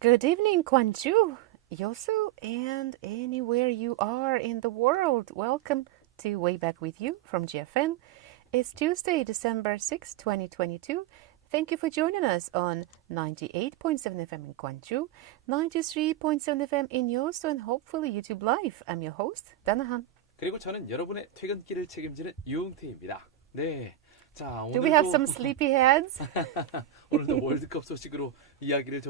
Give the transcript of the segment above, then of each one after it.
Good evening, Gwangju, Yosu, and anywhere you are in the world. Welcome to Way Back With You from GFN. It's Tuesday, December 6, 2022. Thank you for joining us on 98.7 FM in Gwangju, 93.7 FM in Yosu, and hopefully YouTube Live. I'm your host, Danahan. 그리고 저는 여러분의 퇴근길을 책임지는 유은태입니다. 네. 자, Do we have some sleepy heads? 오늘도 월드컵 소식으로 이야기를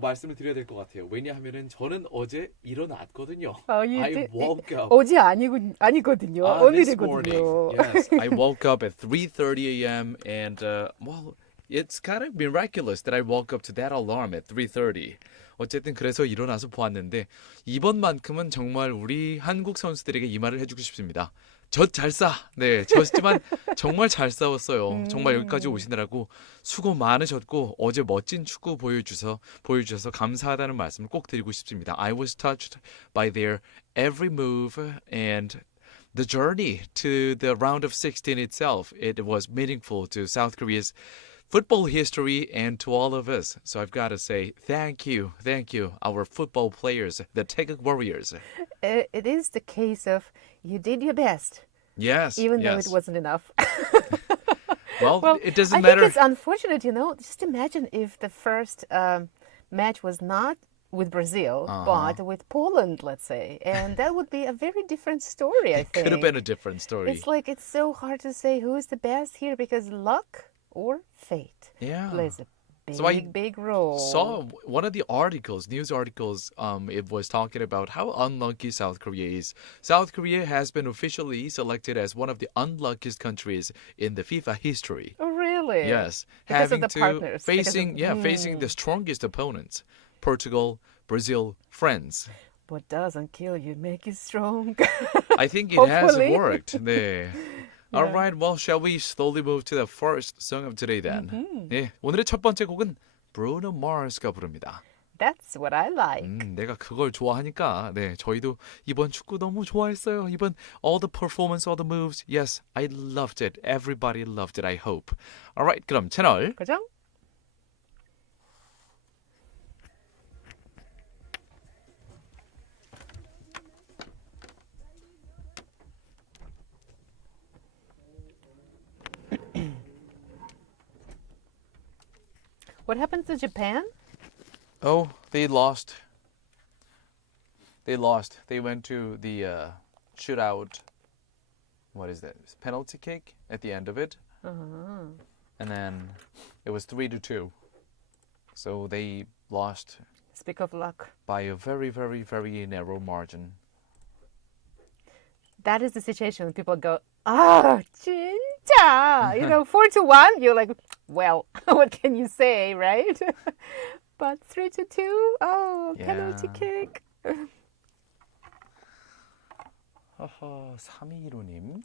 말씀을 드려야 될 것 같아요. 왜냐하면은 저는 어제 일어났거든요. I woke up. 어제 아니거든요. 오늘이거든요. Yes, I woke up at 3:30 a.m. and it's kind of miraculous that I woke up to that alarm at 3:30. 어쨌든 그래서 일어나서 보았는데 이번만큼은 정말 우리 한국 선수들에게 이 말을 해주고 싶습니다. 젖 잘 싸. 네, 졌지만 정말 잘 싸웠어요. 정말 여기까지 오시느라고 수고 많으셨고 어제 멋진 축구 보여주셔서 감사하다는 말씀을 꼭 드리고 싶습니다. I was touched by their every move and the journey to the round of 16 itself. It was meaningful to South Korea's football history and to all of us. So I've got to say thank you, our football players, the Taeguk Warriors. It is the case of you did your best. Yes. Even though it wasn't enough. Well, it doesn't I matter. think it's unfortunate, Just imagine if the first match was not with Brazil, but with Poland, let's say. And that would be a very different story, I think. It could have been a different story. It's so hard to say who's the best here because luck or fate plays a big role. Saw one of the news articles, it was talking about how unlucky South Korea is. South Korea has been officially selected as one of the unluckiest countries in the FIFA history. Oh, really? Yes. Because of the partners. Facing the strongest opponents, Portugal, Brazil, friends. What doesn't kill you make you strong. I think it has Hopefully. worked. 네. All right, well, shall we slowly move to the first song of today then? 네, 오늘의 첫 번째 곡은 Bruno Mars가 부릅니다. That's what I like. 내가 그걸 좋아하니까 네, 저희도 이번 축구 너무 좋아했어요. 이번 all the performance, all the moves. Yes, I loved it. Everybody loved it, I hope. All right, 그럼 채널 고정. What happened to Japan? Oh, they lost. They went to the shootout. What is that? Penalty kick at the end of it. And then it was 3-2. So they lost. Speak of luck. By a very, very, very narrow margin. That is the situation when people go, 진짜! 4-1, you're like, well, what can you say, right? But 3-2, penalty kick. 허허, 3215님.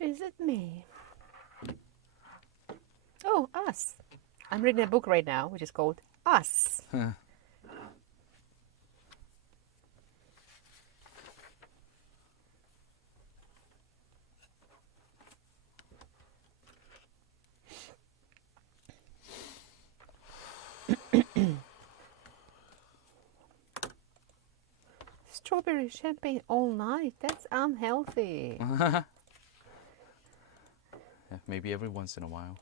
Is it me? Oh, Us. I'm reading a book right now, which is called Us. Strawberry champagne all night. That's unhealthy. Maybe every once in a while.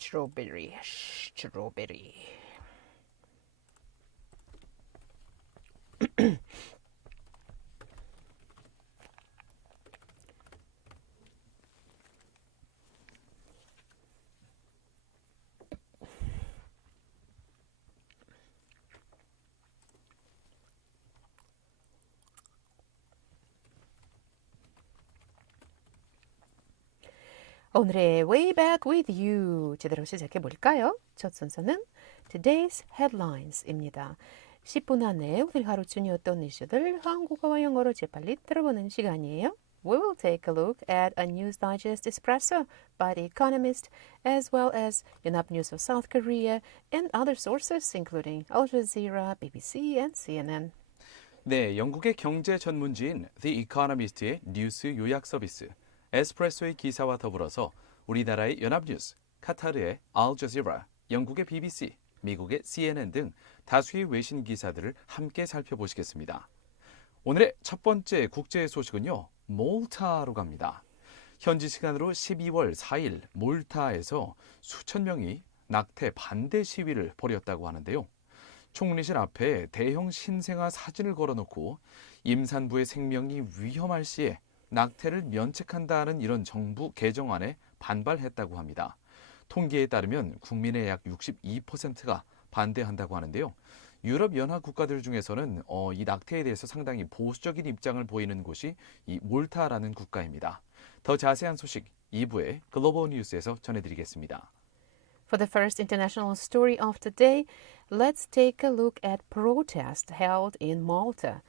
strawberry, strawberry. 오늘의 Way Back With You 제대로 시작해 볼까요? 첫 순서는 Today's Headlines입니다. 10분 안에 오늘 하루 중요했던 이슈들 한국어와 영어로 재빨리 들어보는 시간이에요. We will take a look at a News Digest Espresso by The Economist, as well as 연합뉴스 of South Korea and other sources, including Al Jazeera, BBC, and CNN. 네, 영국의 경제 전문지인 The Economist의 뉴스 요약 서비스 에스프레소의 기사와 더불어서 우리나라의 연합뉴스, 카타르의 Al Jazeera, 영국의 BBC, 미국의 CNN 등 다수의 외신 기사들을 함께 살펴보시겠습니다. 오늘의 첫 번째 국제 소식은요. 몰타로 갑니다. 현지 시간으로 12월 4일 몰타에서 수천 명이 낙태 반대 시위를 벌였다고 하는데요. 총리실 앞에 대형 신생아 사진을 걸어놓고 임산부의 생명이 위험할 시에 낙태를 면책한다는 이런 정부 개정안에 반발했다고 합니다. 통계에 따르면 국민의 약 62%가 반대한다고 하는데요. 유럽 연합 국가들 중에서는 이 낙태에 대해서 상당히 보수적인 입장을 보이는 곳이 이 몰타라는 국가입니다. 더 자세한 소식 2부의 글로벌 뉴스에서 전해드리겠습니다. For the first international story of the day, let's take a look at protests held in Malta.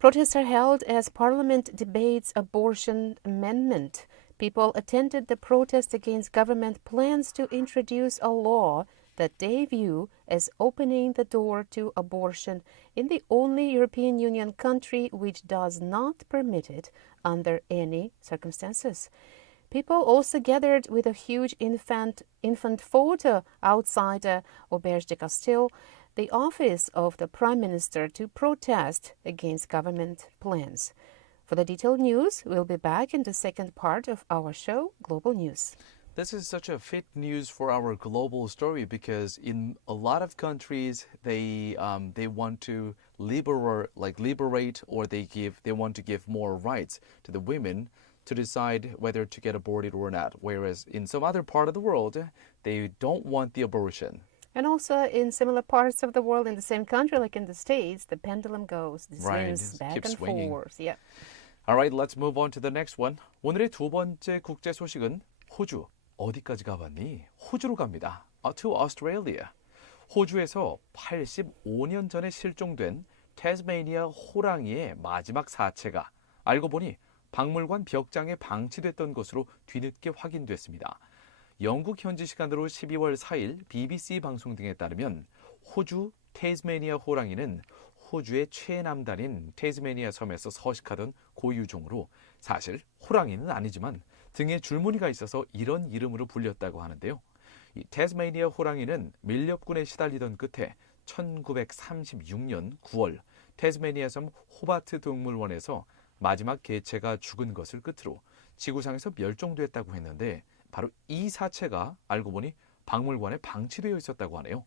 Protests are held as Parliament debates abortion amendment. People attended the protest against government plans to introduce a law that they view as opening the door to abortion in the only European Union country which does not permit it under any circumstances. People also gathered with a huge infant photo outside Auberge de Castille, the office of the Prime Minister, to protest against government plans. For the detailed news, we'll be back in the second part of our show, Global News. This is such a fit news for our global story because in a lot of countries they want to liberate or they want to give more rights to the women to decide whether to get aborted or not, whereas in some other part of the world they don't want the abortion. And also in similar parts of the world, in the same country, like in the States, the pendulum goes, swings back keeps and swinging. forth. Yeah. All right, let's move on to the next one. 오늘의 두 번째 국제 소식은 호주. 어디까지 가봤니? 호주로 갑니다. To Australia. 호주에서 85년 전에 실종된 태스메이니아 호랑이의 마지막 사체가 알고 보니 박물관 벽장에 방치됐던 것으로 뒤늦게 확인됐습니다. 영국 현지 시간으로 12월 4일 BBC 방송 등에 따르면 호주 태스메이니아 호랑이는 호주의 최남단인 태스메이니아 섬에서 서식하던 고유종으로 사실 호랑이는 아니지만 등에 줄무늬가 있어서 이런 이름으로 불렸다고 하는데요. 이 태스메이니아 호랑이는 밀렵군에 시달리던 끝에 1936년 9월 태스메이니아 섬 호바트 동물원에서 마지막 개체가 죽은 것을 끝으로 지구상에서 멸종됐다고 했는데 바로 이 사체가 알고 보니 박물관에 방치되어 있었다고 하네요.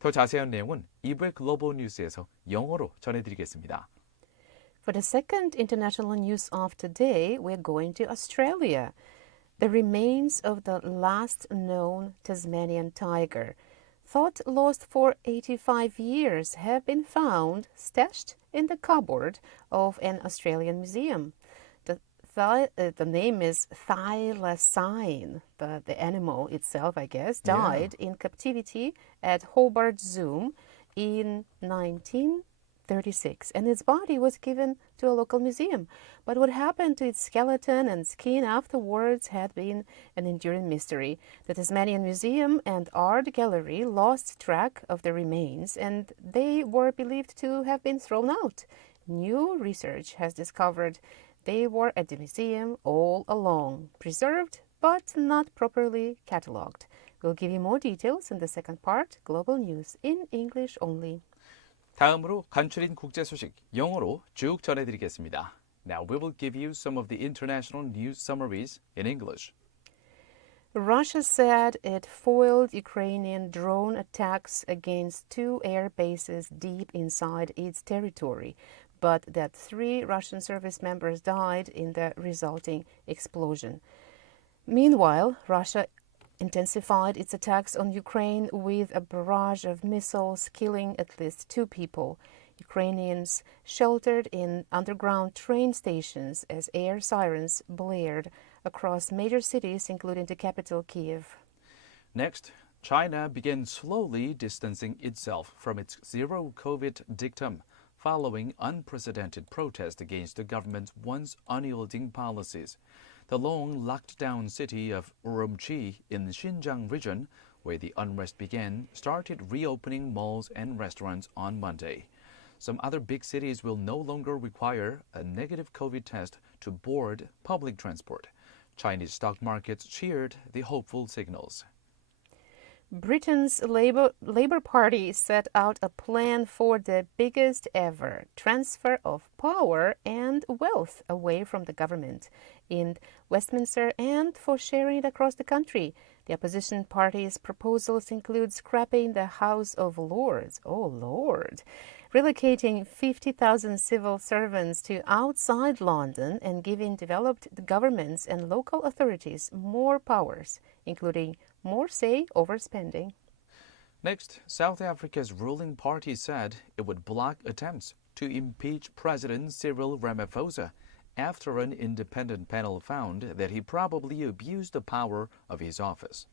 더 자세한 내용은 2부의 글로벌 뉴스에서 영어로 전해드리겠습니다. For the second international news of today, we're going to Australia. The remains of the last known Tasmanian tiger, thought lost for 85 years, have been found stashed in the cupboard of an Australian museum. The name is thylacine. The animal itself, I guess, died in captivity at Hobart Zoo in 1936, and its body was given to a local museum. But what happened to its skeleton and skin afterwards had been an enduring mystery. The Tasmanian Museum and Art Gallery lost track of the remains, and they were believed to have been thrown out. New research has discovered they were at the museum all along, preserved but not properly catalogued. We'll give you more details in the second part, Global News, in English only. 다음으로 간추린 국제 소식 영어로 쭉 전해드리겠습니다. Now we will give you some of the international news summaries in English. Russia said it foiled Ukrainian drone attacks against 2 air bases deep inside its territory, but that 3 Russian service members died in the resulting explosion. Meanwhile, Russia intensified its attacks on Ukraine with a barrage of missiles, killing at least 2 people. Ukrainians sheltered in underground train stations as air sirens blared across major cities, including the capital, Kiev. Next, China began slowly distancing itself from its zero-COVID dictum following unprecedented protest against the government's once unyielding policies. The long locked-down city of Urumqi in the Xinjiang region, where the unrest began, started reopening malls and restaurants on Monday. Some other big cities will no longer require a negative COVID test to board public transport. Chinese stock markets cheered the hopeful signals. Britain's Labour Party set out a plan for the biggest ever transfer of power and wealth away from the government in Westminster and for sharing it across the country. The opposition party's proposals include scrapping the House of Lords, oh Lord, relocating 50,000 civil servants to outside London and giving developed governments and local authorities more powers, including more say over spending. Next, South Africa's ruling party said it would block attempts to impeach President Cyril Ramaphosa after an independent panel found that he probably abused the power of his office.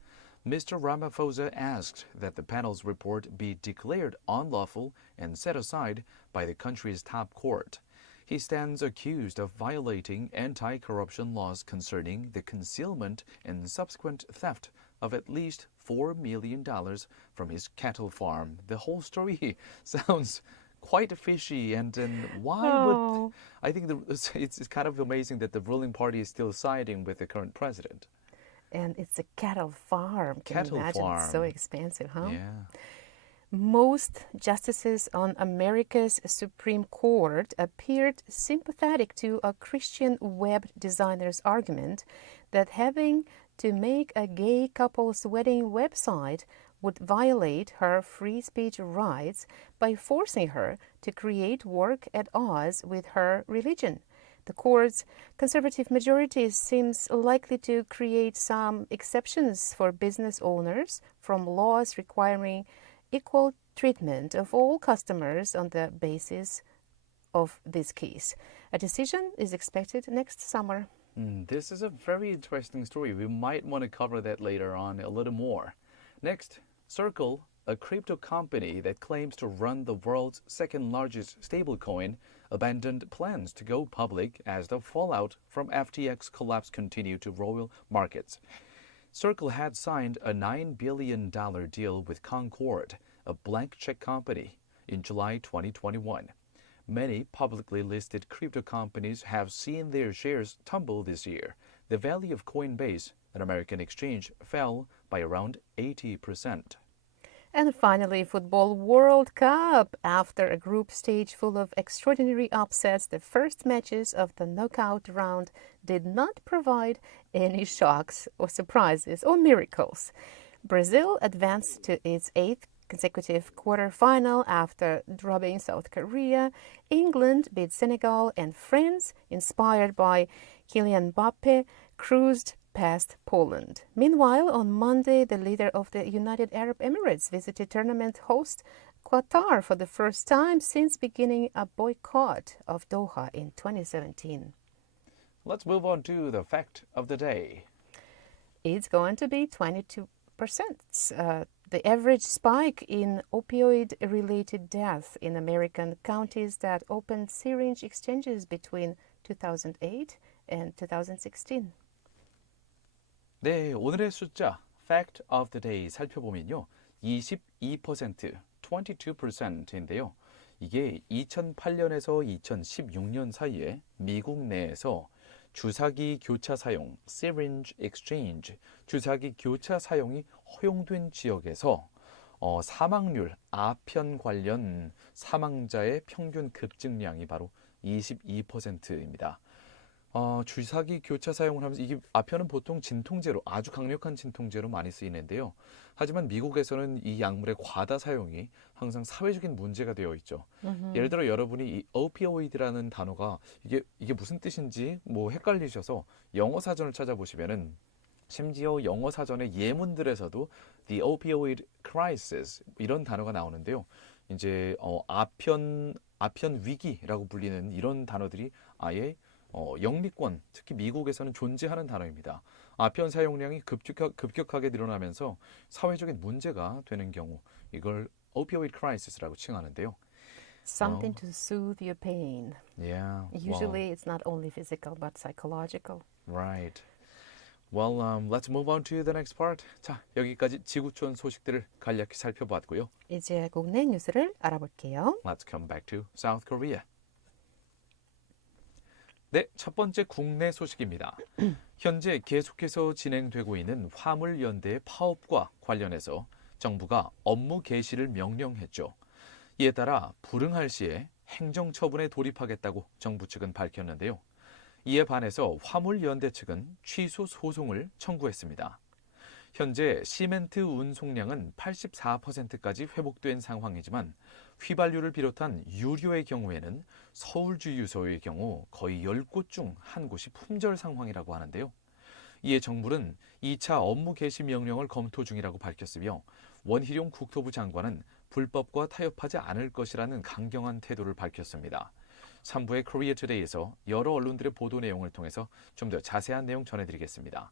Mr. Ramaphosa asked that the panel's report be declared unlawful and set aside by the country's top court. He stands accused of violating anti-corruption laws concerning the concealment and subsequent theft of at least $4 million from his cattle farm. The whole story sounds quite fishy, and why would... I think it's kind of amazing that the ruling party is still siding with the current president. And it's a cattle farm. Can you imagine? Farm. It's so expensive, huh? Yeah. Most justices on America's Supreme Court appeared sympathetic to a Christian web designer's argument that having to make a gay couple's wedding website would violate her free speech rights by forcing her to create work at odds with her religion. The court's conservative majority seems likely to create some exceptions for business owners from laws requiring equal treatment of all customers on the basis of this case. A decision is expected next summer. This is a very interesting story. We might want to cover that later on a little more. Next, Circle, a crypto company that claims to run the world's second largest stablecoin, abandoned plans to go public as the fallout from FTX collapse continued to roil markets. Circle had signed a $9 billion deal with Concord, a blank check company, in July 2021. Many publicly listed crypto companies have seen their shares tumble this year. The value of Coinbase, an American exchange, fell by around 80%. And finally, Football World Cup. After a group stage full of extraordinary upsets, the first matches of the knockout round did not provide any shocks or surprises or miracles. Brazil advanced to its 8th consecutive quarter-final after drubbing South Korea. England beat Senegal, and France, inspired by Kylian Mbappe, cruised past Poland. Meanwhile, on Monday, the leader of the United Arab Emirates visited tournament host Qatar for the first time since beginning a boycott of Doha in 2017. Let's move on to the fact of the day. It's going to be 22%. The average spike in opioid-related deaths in American counties that opened syringe exchanges between 2008 and 2016. 네, 오늘의 숫자 Fact of the Day 살펴보면요. 22%, 22%인데요. 이게 2008년에서 2016년 사이에 미국 내에서 주사기 교차 사용, syringe exchange, 주사기 교차 사용이 허용된 지역에서 사망률, 아편 관련 사망자의 평균 급증량이 바로 22%입니다. 주사기 교차 사용을 하면서 이게 아편은 보통 진통제로 아주 강력한 진통제로 많이 쓰이는데요. 하지만 미국에서는 이 약물의 과다 사용이 항상 사회적인 문제가 되어 있죠. 예를 들어 여러분이 이 오피오이드라는 단어가 이게 무슨 뜻인지 뭐 헷갈리셔서 영어 사전을 찾아보시면은 심지어 영어 사전의 예문들에서도 the opioid crisis 이런 단어가 나오는데요. 이제 아편 위기라고 불리는 이런 단어들이 아예 영미권, 특히 미국에서는 존재하는 단어입니다. 아편 사용량이 급격하게 늘어나면서 사회적인 문제가 되는 경우 이걸 opioid crisis라고 칭하는데요. Something to soothe your pain. Yeah. Usually it's not only physical but psychological. Right. Well, let's move on to the next part. 자, 여기까지 지구촌 소식들을 간략히 살펴봤고요. 이제 국내 뉴스를 알아볼게요. Let's come back to South Korea. 네, 첫 번째 국내 소식입니다. 현재 계속해서 진행되고 있는 화물연대의 파업과 관련해서 정부가 업무 개시를 명령했죠. 이에 따라 불응할 시에 행정처분에 돌입하겠다고 정부 측은 밝혔는데요. 이에 반해서 화물연대 측은 취소 소송을 청구했습니다. 현재 시멘트 운송량은 84%까지 회복된 상황이지만 휘발유를 비롯한 유료의 경우에는 서울주유소의 경우 거의 10곳 중 한 곳이 품절 상황이라고 하는데요. 이에 정부는 2차 업무 개시 명령을 검토 중이라고 밝혔으며 원희룡 국토부 장관은 불법과 타협하지 않을 것이라는 강경한 태도를 밝혔습니다. 3부의 코리아 투데이에서 여러 언론들의 보도 내용을 통해서 좀 더 자세한 내용 전해드리겠습니다.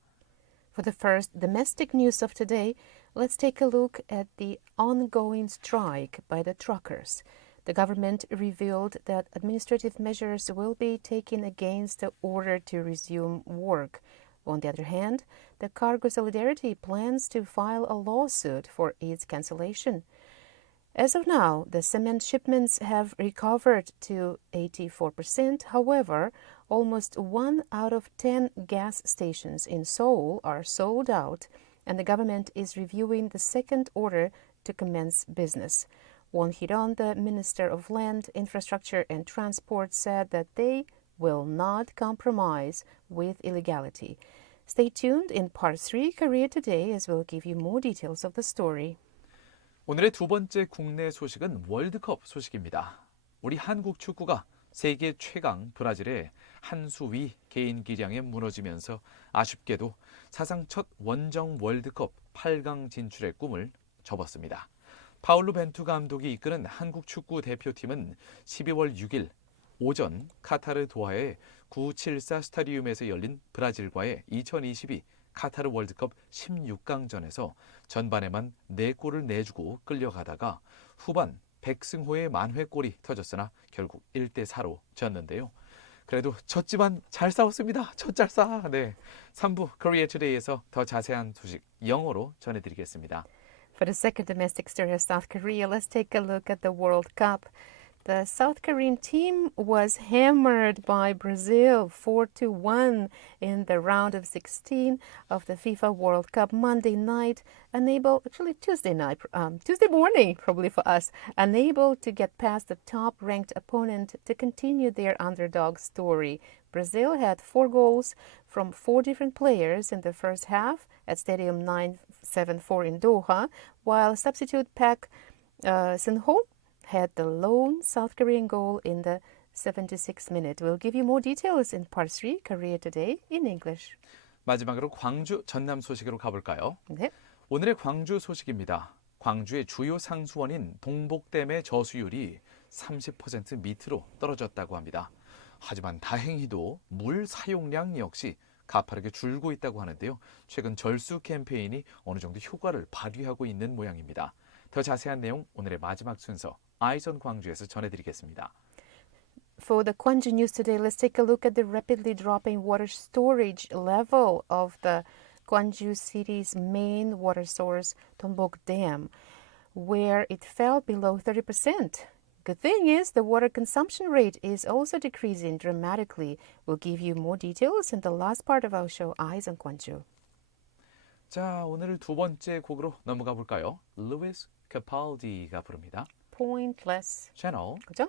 For the first domestic news of today, let's take a look at the ongoing strike by the truckers. The government revealed that administrative measures will be taken against the order to resume work. On the other hand, the Cargo Solidarity plans to file a lawsuit for its cancellation. As of now, the cement shipments have recovered to 84%. However, almost 1 out of 10 gas stations in Seoul are sold out, and the government is reviewing the second order to commence business. Won Hee-reon, the Minister of Land, Infrastructure and Transport, said that they will not compromise with illegality. Stay tuned in Part 3 Korea Today as we'll give you more details of the story. 오늘의 두 번째 국내 소식은 월드컵 소식입니다. 우리 한국 축구가 세계 최강 브라질의 한 수 위 개인 기량에 무너지면서 아쉽게도 사상 첫 원정 월드컵 8강 진출의 꿈을 접었습니다. 파울루 벤투 감독이 이끄는 한국 축구 대표팀은 12월 6일 오전 카타르 도하의 974 스타디움에서 열린 브라질과의 2022 카타르 월드컵 16강전에서 전반에만 4골을 내주고 끌려가다가 후반 백승호의 만회골이 터졌으나 결국 1대4로 졌는데요. 그래도 졌지만 잘 싸웠습니다. 젖잘싸. 네, 3부 코리아 투데이에서 더 자세한 소식 영어로 전해드리겠습니다. For the second domestic story of South Korea, let's take a look at the World Cup. The South Korean team was hammered by Brazil 4-1 in the round of 16 of the FIFA World Cup Monday night, Tuesday morning, probably for us, unable to get past the top-ranked opponent to continue their underdog story. Brazil had 4 goals from 4 different players in the first half at Stadium 974 in Doha, while substitute Park Sun-ho had the lone South Korean goal in the 76th minute. We'll give you more details in Part 3, Korea Today in English. 마지막으로 광주 전남 소식으로 가볼까요? 네. 오늘의 광주 소식입니다. 광주의 주요 상수원인 동복댐의 저수율이 30% 밑으로 떨어졌다고 합니다. 하지만 다행히도 물 사용량 역시 가파르게 줄고 있다고 하는데요. 최근 절수 캠페인이 어느 정도 효과를 발휘하고 있는 모양입니다. 더 자세한 내용 오늘의 마지막 순서 Eyes on 광주에서 전해드리겠습니다. For the Gwangju news today, let's take a look at the rapidly dropping water storage level of the Gwangju city's main water source, Dongbok Dam, where it fell below 30%. Good thing is the water consumption rate is also decreasing dramatically. We'll give you more details in the last part of our show, Eyes on Gwangju. 자, 오늘 두 번째 곡으로 넘어가 볼까요? 루이스 카팔디가 부릅니다. Pointless. 채널 그죠?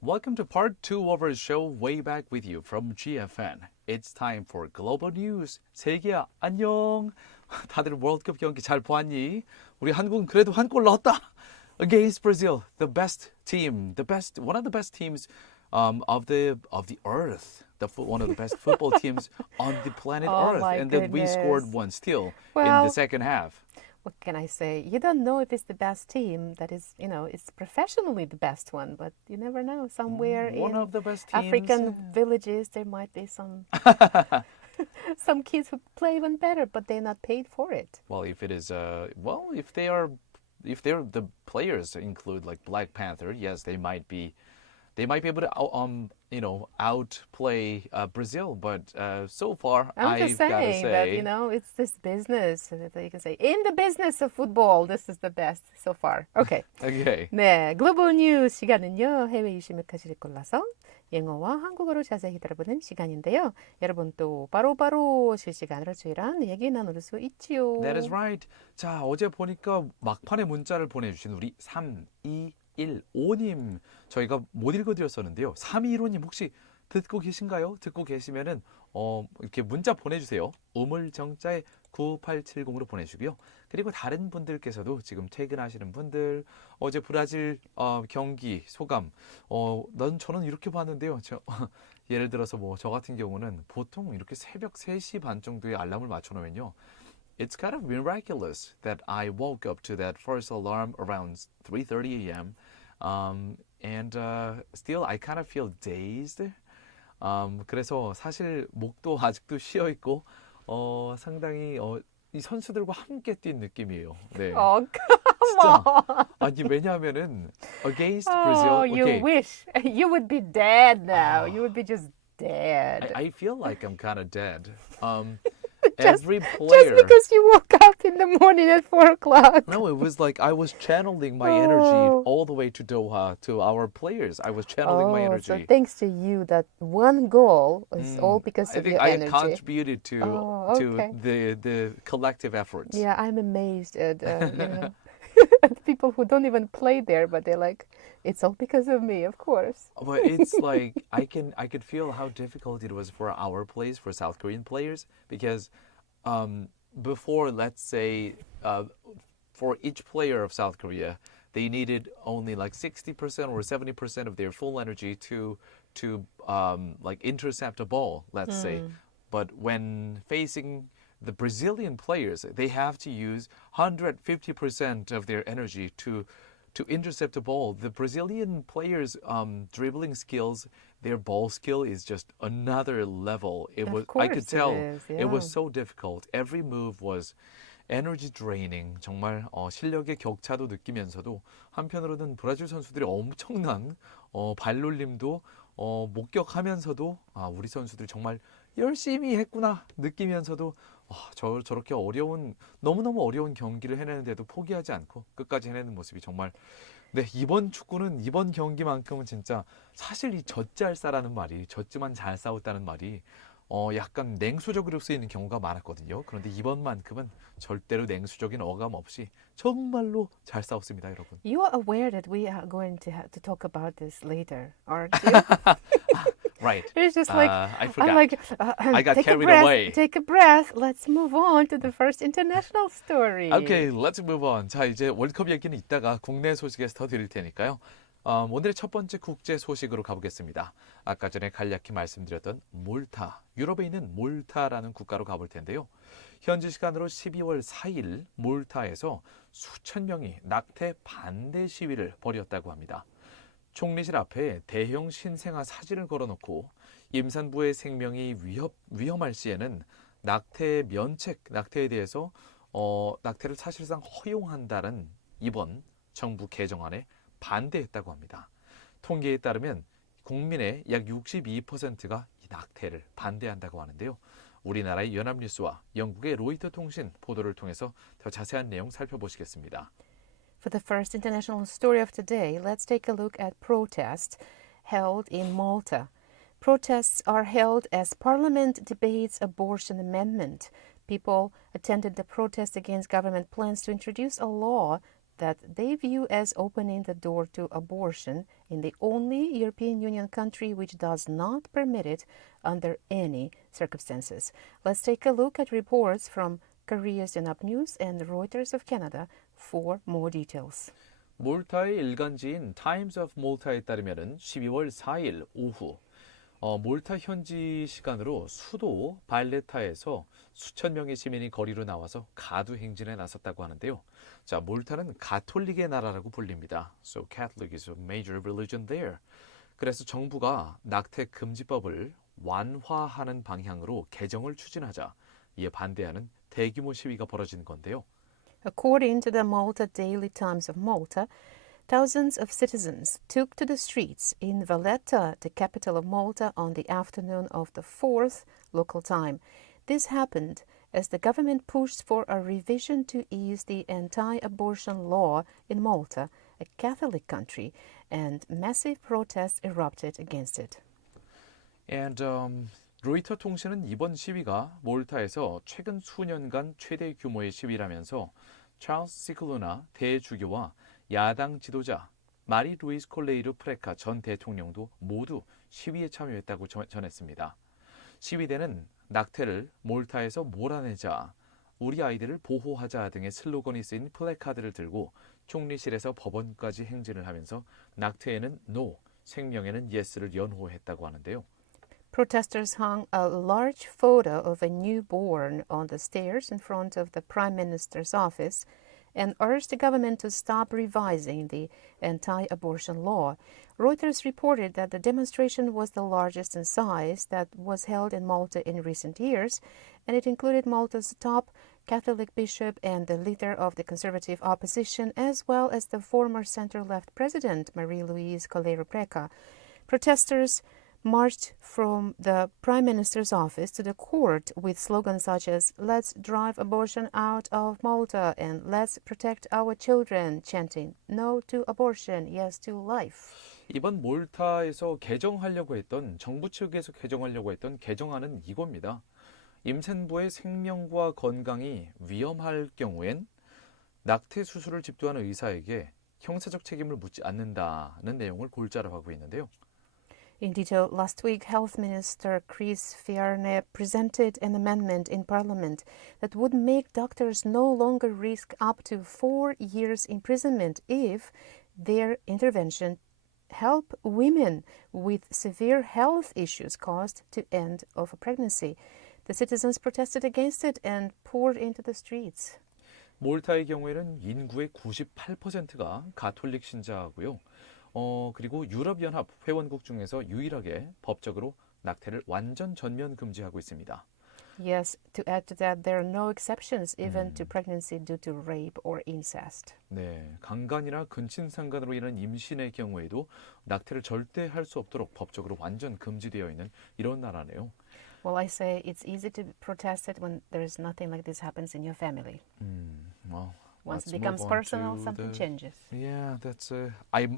Welcome to part 2 of our show Way Back with You from GFN. It's time for Global News. 세계야 안녕. 다들 월드컵 경기 잘 보았니? 우리 한국은 그래도 한 골 넣었다. Against Brazil, the best team, one of the best teams of the earth. One of the best football teams on the planet Oh, Earth. my And then we scored goodness. one still in Well, the second half. What can I say? You don't know if it's the best team that is, it's professionally the best one, but you never know. Somewhere One in of the best teams. African villages, there might be some some kids who play even better, but they're not paid for it. Well, if it is, if they're the players include like Black Panther, yes, they might be able to outplay Brazil. But so far, I'm just I've got to saying say, that, it's this business that you can say, in the business of football, this is the best so far. Okay. okay. 네, 글로벌 뉴스 시간은요, 해외 이슈 몇 가지를 골라서 영어와 한국어로 자세히 들어보는 시간인데요. 여러분 또 바로바로 실시간으로 저희랑 얘기 나눌 수 있지요. That is right. 자, 어제 보니까 막판에 문자를 보내주신 우리 3215님 저희가 못 읽어드렸었는데요. 3215님 혹시 듣고 계신가요? 듣고 계시면은 이렇게 문자 보내주세요. 우물정자에 9870으로 보내주고요. 그리고 다른 분들께서도 지금 퇴근하시는 분들 어제 브라질 경기 소감 저는 이렇게 봤는데요. 예를 들어서 뭐 저 같은 경우는 보통 이렇게 새벽 3시 반 정도에 알람을 맞춰놓으면요. It's kind of miraculous that I woke up to that first alarm around 3:30 a.m. And still I kind of feel dazed. 그래서 사실 목도 아직도 쉬어 있고 상당히 이 선수들과 함께 뛴 느낌이에요. 네. Oh, 진짜. come on. 아니 왜냐하면은 against Brazil. Oh, you okay. wish you would be dead now. You would be just dead. I feel like I'm kind of dead. Just- Every Just player. because you woke up in the morning at 4 o'clock. No, it was like I was channeling my energy Oh. all the way to Doha to our players. I was channeling my energy. So thanks to you, that one goal is all because I of think your I energy. contributed to Oh, okay. the collective efforts. Yeah, I'm amazed at at people who don't even play there, but they're like, it's all because of me, of course. But it's like I could feel how difficult it was for our players, for South Korean players, because before, let's say, for each player of South Korea, they needed only like 60% or 70% of their full energy to like intercept a ball, let's say. But when facing the Brazilian players, they have to use 150% of their energy to intercept a ball. The Brazilian players' dribbling skills, their ball skill is just another level. It Of was I course could it tell is, it was yeah. so difficult. Every move was 에너지 드레이닝, 정말 실력의 격차도 느끼면서도 한편으로는 브라질 선수들의 엄청난 발놀림도 목격하면서도 우리 선수들이 정말 열심히 했구나 느끼면서도 저렇게 너무너무 어려운 경기를 해내는데도 포기하지 않고 끝까지 해내는 모습이 정말 네, 이번 축구는 이번 경기만큼은 진짜 사실 이 젖잘싸라는 말이 졌지만 잘 싸웠다는 말이 약간 냉수적으로 쓰이는 경우가 많았거든요. 그런데 이번만큼은 절대로 냉수적인 어감 없이 정말로 잘 싸웠습니다, 여러분. You are aware that we are going to have to talk about this later, aren't you? Right. It's just like I I'm forgot. like I got take a carried breath, away. take a breath. Let's move on to the first international story. Okay, let's move on. 자, 이제 월드컵 얘기는 이따가 국내 소식에서 더 드릴 테니까요. 오늘의 첫 번째 국제 소식으로 가보겠습니다. 아까 전에 간략히 말씀드렸던 몰타, 유럽에 있는 몰타라는 국가로 가볼 텐데요. 현지 시간으로 12월 4일 몰타에서 수천 명이 낙태 반대 시위를 벌였다고 합니다. 총리실 앞에 대형 신생아 사진을 걸어놓고 임산부의 생명이 위험할 시에는 낙태 면책, 낙태에 대해서 낙태를 사실상 허용한다는 이번 정부 개정안에 반대했다고 합니다. 통계에 따르면 국민의 약 62%가 이 낙태를 반대한다고 하는데요. 우리나라의 연합뉴스와 영국의 로이터 통신 보도를 통해서 더 자세한 내용 살펴보시겠습니다. For the first international story of today, let's take a look at protests held in Malta. Protests are held as Parliament debates abortion amendment. People attended the protest against government plans to introduce a law that they view as opening the door to abortion in the only European Union country which does not permit it under any circumstances. Let's take a look at reports from Korea's Yonhap News and Reuters of Canada for more details. 몰타의 일간지인 Times of Malta에 따르면 12월 4일 오후 몰타 현지 시간으로 수도 발레타에서 수천 명의 시민이 거리로 나와서 가두 행진에 나섰다고 하는데요. 자, 몰타는 가톨릭의 나라라고 불립니다. So Catholic is a major religion there. 그래서 정부가 낙태 금지법을 완화하는 방향으로 개정을 추진하자 이에 반대하는 대규모 시위가 벌어진 건데요. According to the Malta Daily Times of Malta, thousands of citizens took to the streets in Valletta, the capital of Malta, on the afternoon of the 4th local time. This happened as the government pushed for a revision to ease the anti-abortion law in Malta, a Catholic country, and massive protests erupted against it. And 로이터 통신은 이번 시위가 몰타에서 최근 수년간 최대 규모의 시위라면서 찰스 시클루나 대주교와 야당 지도자 마리 루이스 콜레이르 프레카 전 대통령도 모두 시위에 참여했다고 전했습니다. 시위대는 낙태를 몰타에서 몰아내자, 우리 아이들을 보호하자 등의 슬로건이 쓰인 플래카드를 들고 총리실에서 법원까지 행진을 하면서 낙태에는 NO, 생명에는 YES를 연호했다고 하는데요. Protesters hung a large photo of a newborn on the stairs in front of the Prime Minister's office and urged the government to stop revising the anti-abortion law. Reuters reported that the demonstration was the largest in size that was held in Malta in recent years, and it included Malta's top Catholic bishop and the leader of the conservative opposition, as well as the former center-left president, Marie-Louise Coleiro-Preca. Protesters marched from the Prime Minister's office to the court with slogans such as "Let's drive abortion out of Malta" and "Let's protect our children," chanting "No to abortion, yes to life." 이번 몰타에서 정부 측에서 개정하려고 했던 개정안은 이겁니다. 임산부의 생명과 건강이 위험할 경우엔 낙태 수술을 집도하는 의사에게 형사적 책임을 묻지 않는다는 내용을 골자로 하고 있는데요. In detail, last week, Health Minister Chris Fiarne presented an amendment in Parliament that would make doctors no longer risk up to 4 years imprisonment if their intervention help women with severe health issues caused to end of a pregnancy. The citizens protested against it and poured into the streets. 몰타의 경우에는 인구의 98%가 가톨릭 신자고요. 그리고 유럽연합 회원국 중에서 유일하게 법적으로 낙태를 완전 전면 금지하고 있습니다. Yes, to add to that, there are no exceptions even to pregnancy due to rape or incest. 네, 강간이나 근친상간으로 인한 임신의 경우에도 낙태를 절대 할 수 없도록 법적으로 완전 금지되어 있는 이런 나라네요. Well, I say it's easy to protest it when there is nothing like this happens in your family. Well, Once let's it becomes move on personal, to something changes. Yeah, that's I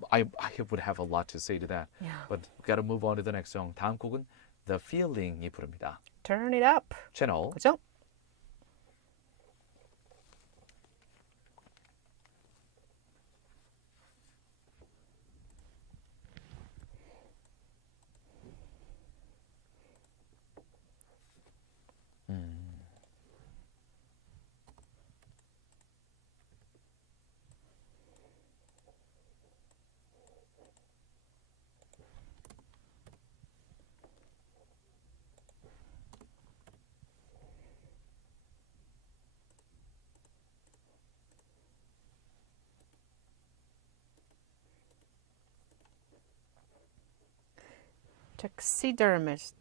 would have a lot to say to that. Yeah. But we gotta move on to the next song. 다음 곡은 The Feeling이 부릅니다. Turn it up. 채널 고정. Taxidermist.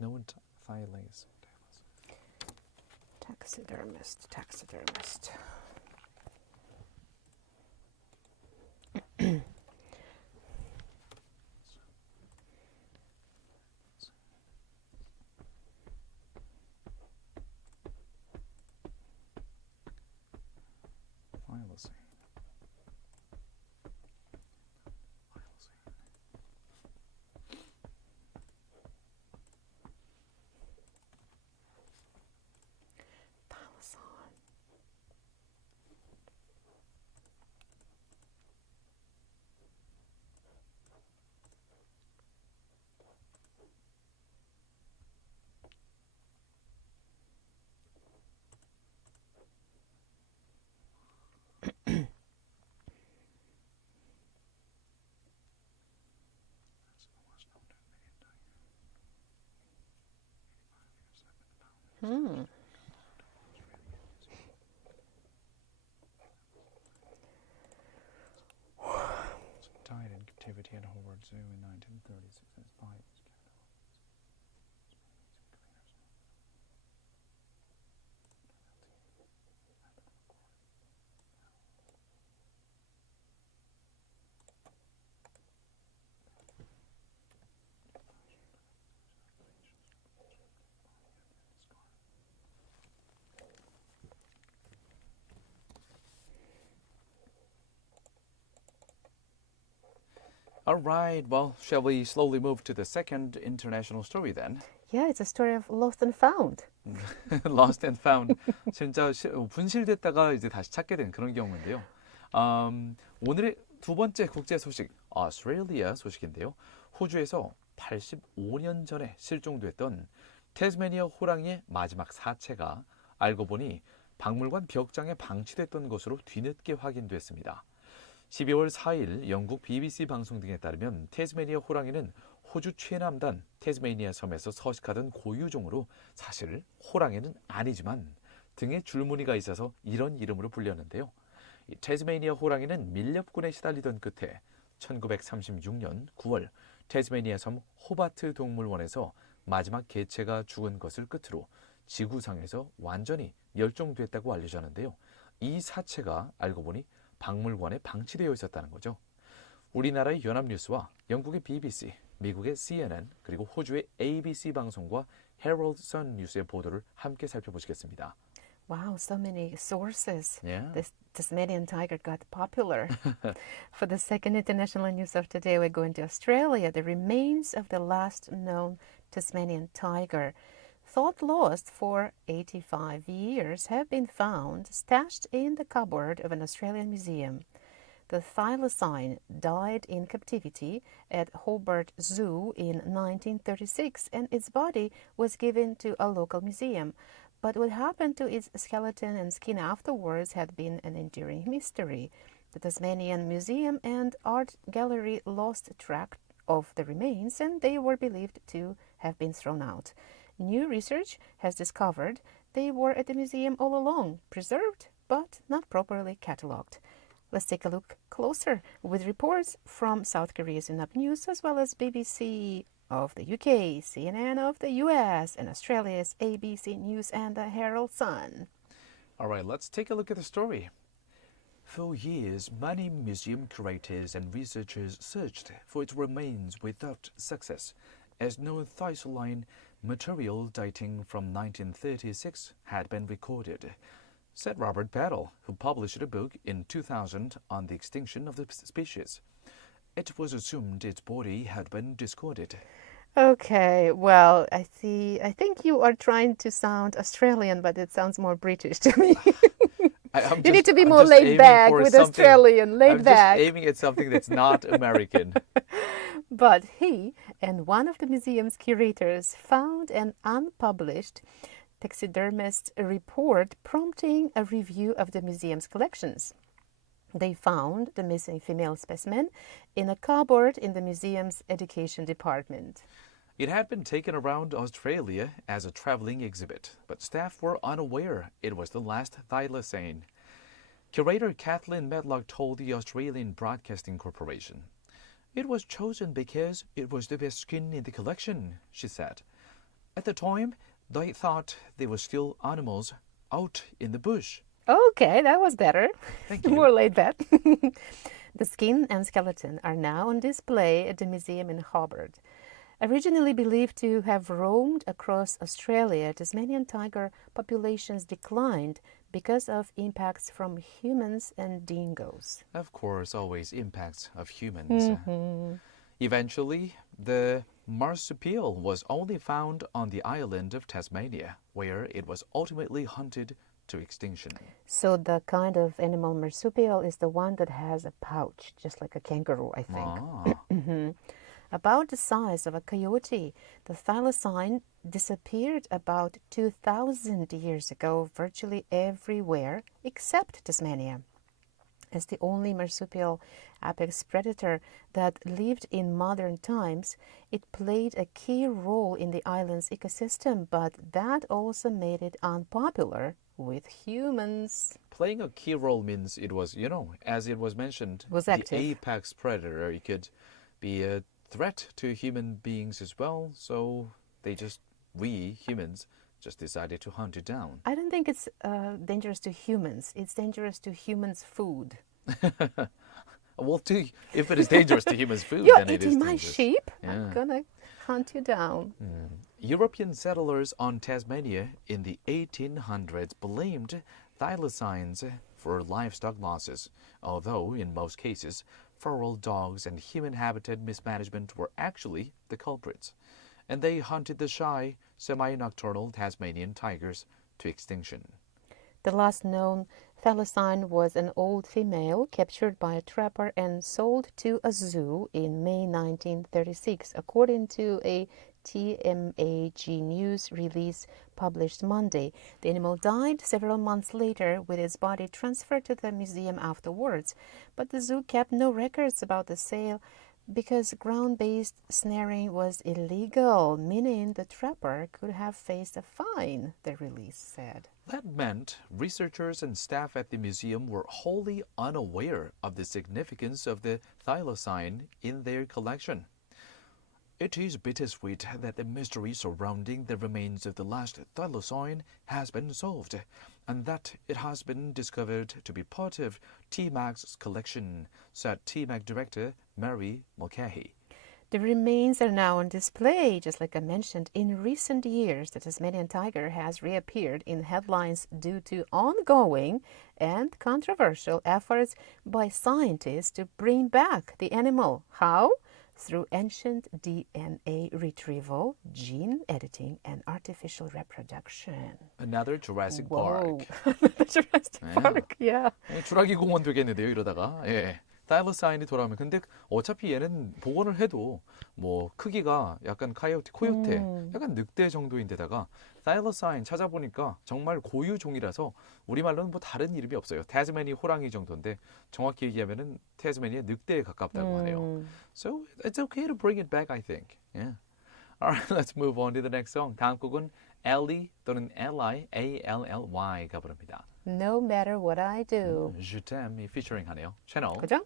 No one filings. Taxidermist. Died in captivity at Hobart Zoo in 1936 as spy. All right, well, shall we slowly move to the second international story then? Yeah, it's a story of lost and found. Lost and found. 진짜 분실됐다가 이제 다시 찾게 된 그런 경우인데요. 오늘의 두 번째 국제 소식, 아스트레일리아 소식인데요. 호주에서 85년 전에 실종됐던 태스메니아 호랑이의 마지막 사체가 알고 보니 박물관 벽장에 방치됐던 것으로 뒤늦게 확인됐습니다. 12월 4일 영국 BBC 방송 등에 따르면 태스메니아 호랑이는 호주 최남단 태스메니아 섬에서 서식하던 고유종으로 사실 호랑이는 아니지만 등에 줄무늬가 있어서 이런 이름으로 불렸는데요. 이 태스메니아 호랑이는 밀렵군에 시달리던 끝에 1936년 9월 태스메니아 섬 호바트 동물원에서 마지막 개체가 죽은 것을 끝으로 지구상에서 완전히 멸종됐다고 알려졌는데요. 이 사체가 알고 보니 박물관에 방치되어 있었다는 거죠. 우리나라의 연합뉴스와 영국의 BBC, 미국의 CNN, 그리고 호주의 ABC 방송과 헤럴드 선 뉴스의 보도를 함께 살펴보시겠습니다. Wow, so many sources. Yeah. This Tasmanian tiger got popular. For the second international news of today, we're going to Australia. The remains of the last known Tasmanian tiger, thought lost for 85 years, have been found stashed in the cupboard of an Australian museum. The thylacine died in captivity at Hobart Zoo in 1936, and its body was given to a local museum. But what happened to its skeleton and skin afterwards had been an enduring mystery. The Tasmanian Museum and Art Gallery lost track of the remains, and they were believed to have been thrown out. New research has discovered they were at the museum all along, preserved but not properly catalogued. Let's take a look closer with reports from South Korea's Yonhap News as well as BBC of the UK, CNN of the US, and Australia's ABC News and the Herald Sun. All right, let's take a look at the story. For years, many museum curators and researchers searched for its remains without success, as no thylacine material dating from 1936 had been recorded, said Robert Battle, who published a book in 2000 on the extinction of the species. It was assumed its body had been discarded. Okay, well, I think you are trying to sound Australian, but it sounds more British to me. You need to be more laid back with Australian, laid back. I'm just aiming at something that's not American. But he and one of the museum's curators found an unpublished taxidermist report prompting a review of the museum's collections. They found the missing female specimen in a cupboard in the museum's education department. It had been taken around Australia as a traveling exhibit, but staff were unaware it was the last thylacine. Curator Kathleen Medlock told the Australian Broadcasting Corporation, "It was chosen because it was the best skin in the collection," she said. At the time, they thought they were still animals out in the bush. Okay, that was better. Thank you. More laid back. The skin and skeleton are now on display at the museum in Hobart. Originally believed to have roamed across Australia, Tasmanian tiger populations declined because of impacts from humans and dingoes. Of course, always impacts of humans. Eventually, the marsupial was only found on the island of Tasmania, where it was ultimately hunted to extinction. So the kind of animal marsupial is the one that has a pouch, just like a kangaroo, I think. About the size of a coyote, the thylacine disappeared about 2,000 years ago virtually everywhere except Tasmania. As the only marsupial apex predator that lived in modern times, it played a key role in the island's ecosystem, but that also made it unpopular with humans. Playing a key role means it was, as it was mentioned, Was the active. apex predator. It could be a threat to human beings as well, so we humans just decided to hunt it down. I don't think it's dangerous to humans. It's dangerous to humans' food. Well, if it is dangerous to humans' food, You're then it is eating my dangerous. sheep. Yeah. I'm gonna hunt you down. European settlers on Tasmania in the 1800s blamed thylacines for livestock losses, although in most cases, feral dogs and human habitat mismanagement were actually the culprits. And they hunted the shy, semi-nocturnal Tasmanian tigers to extinction. The last known thylacine was an old female captured by a trapper and sold to a zoo in May 1936, according to a TMAG news release published Monday. The animal died several months later with its body transferred to the museum afterwards, but the zoo kept no records about the sale because ground-based snaring was illegal, meaning the trapper could have faced a fine, the release said. That meant researchers and staff at the museum were wholly unaware of the significance of the thylacine in their collection. It is bittersweet that the mystery surrounding the remains of the last thylacine has been solved, and that it has been discovered to be part of TMAG's collection, said TMAG director Mary Mulcahy. The remains are now on display. Just like I mentioned, in recent years, the Tasmanian tiger has reappeared in headlines due to ongoing and controversial efforts by scientists to bring back the animal. How? Through ancient DNA retrieval, gene editing, and artificial reproduction. Another Jurassic Whoa. Park. Jurassic Park, yeah. 주라기 공원 되겠는데요, 이러다가. 예. 타일러사인이 돌아오면 근데 어차피 얘는 복원을 해도 뭐 크기가 약간 코요테, 약간 늑대 정도인데다가 타일러사인 찾아보니까 정말 고유 종이라서 우리말로는 뭐 다른 이름이 없어요. 태즈메니 호랑이 정도인데 정확히 얘기하면은 태즈메니의 늑대에 가깝다고 하네요. So it's okay to bring it back, I think. Yeah. Alright, let's move on to the next song. 다음 곡은 Ellie 또는 Ally, A-L-L-Y가 부릅니다. No matter what I do. Je t'aime이 피처링 하네요. 채널. 그죠?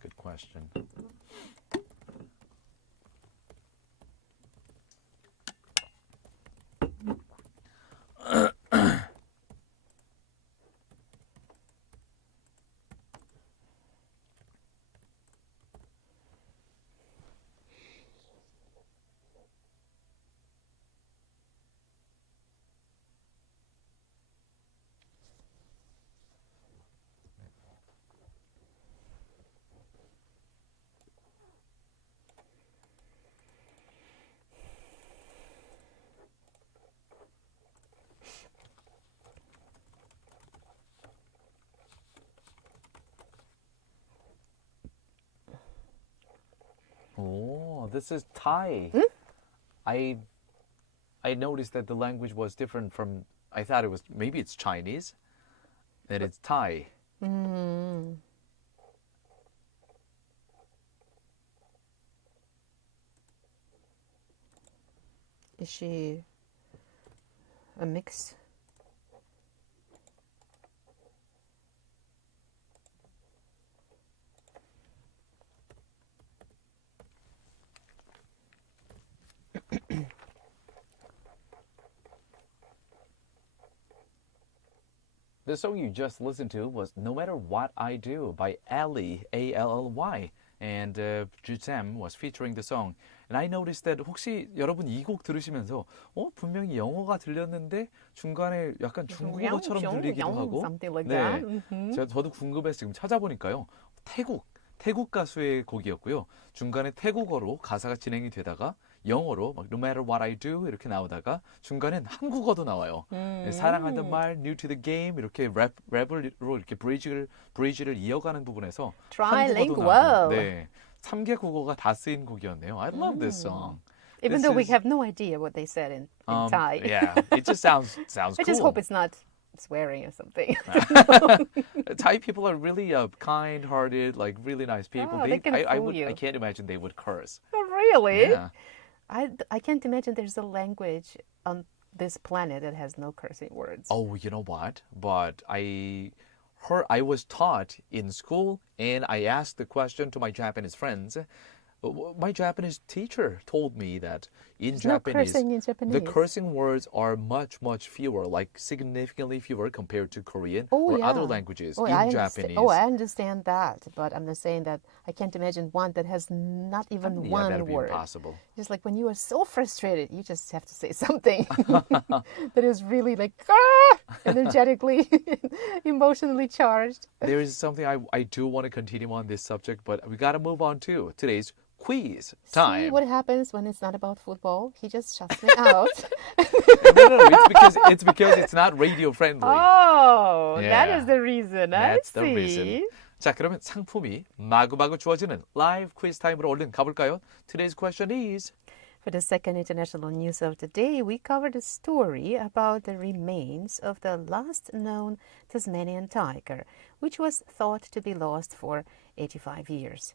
Good question. Oh, this is Thai. I noticed that the language was different from. I thought it was maybe it's Chinese, that it's Thai. Is she a mix? The song you just listened to was No Matter What I Do by Ally, A-L-L-Y. And Jutem was featuring the song. And I noticed that 혹시 여러분 이 곡 들으시면서 분명히 영어가 들렸는데 중간에 약간 중국어처럼 들리기도 하고 something like 네, that. 저도 궁금해서 지금 찾아보니까요. 태국 가수의 곡이었고요. 중간에 태국어로 가사가 진행이 되다가 영어로 막 No matter what I do 이렇게 나오다가 중간엔 한국어도 나와요. 사랑하는 말, new to the game 이렇게 랩으로 이렇게 브리지를 이어가는 부분에서 한국어도 나오고 네, 3개 국어가 다 쓰인 곡이었네요. I love this song. Even though we have no idea what they said in Thai. Yeah, it just sounds cool. I just hope it's not swearing or something. Thai people are really kind-hearted, like really nice people. Oh, they can fool you. I can't imagine they would curse. Oh, really? Yeah. I can't imagine there's a language on this planet that has no cursing words. Oh, you know what? But I was taught in school, and I asked the question to my Japanese friends. My Japanese teacher told me that in Japanese, the cursing words are much, much fewer, like significantly fewer compared to Korean or other languages in Japanese. I understand that, but I'm just saying that I can't imagine one that has not even one that'd word. Be impossible. Just like when you are so frustrated, you just have to say something that is really like energetically, emotionally charged. There is something I do want to continue on this subject, but we got to move on to today's quiz time. See what happens when it's not about football? He just shuts me out. No, it's because it's not radio friendly. Oh, Yeah. that is the reason. That's I the see. reason. 자, 그러면 상품이 마구마구 주어지는 라이브 퀴즈 타임으로 얼른 가볼까요? Today's question is... For the second international news of the day, we covered a story about the remains of the last known Tasmanian tiger, which was thought to be lost for 85 years.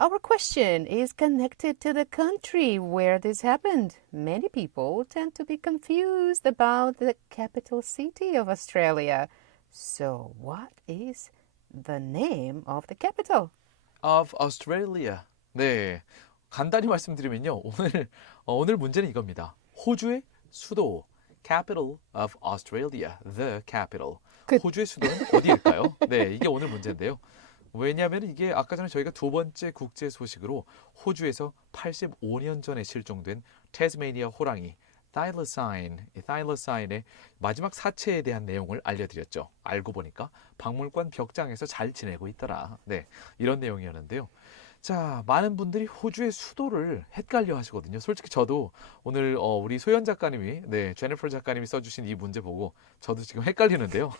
Our question is connected to the country where this happened. Many people tend to be confused about the capital city of Australia. So, what is the name of the capital? Of Australia. 네, 간단히 말씀드리면요. 오늘 문제는 이겁니다. 호주의 수도, capital of Australia, the capital. 호주의 수도는 어디일까요? 네, 이게 오늘 문제인데요. 왜냐하면 이게 아까 전에 저희가 두 번째 국제 소식으로 호주에서 85년 전에 실종된 태스메니아 호랑이 타일러사인의 마지막 사체에 대한 내용을 알려드렸죠. 알고 보니까 박물관 벽장에서 잘 지내고 있더라. 네, 이런 내용이었는데요. 자, 많은 분들이 호주의 수도를 헷갈려 하시거든요. 솔직히 저도 오늘 우리 소연 작가님이, 네, 제니퍼 작가님이 써주신 이 문제 보고 저도 지금 헷갈리는데요.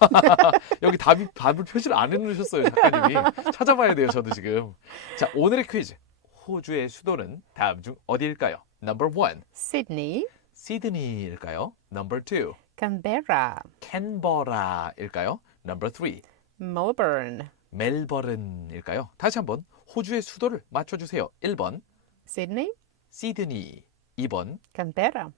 여기 답을 표시를 안 해놓으셨어요, 작가님이. 찾아봐야 돼요, 저도 지금. 자, 오늘의 퀴즈. 호주의 수도는 다음 중 어디일까요? Number 1. Sydney, 시드니일까요? Number 2. Canberra, 캔버라일까요? Number 3. Melbourne, 멜버른일까요? 다시 한번 호주의 수도를 맞춰주세요. 1번 Sydney, 시드니, 2번 Canberra,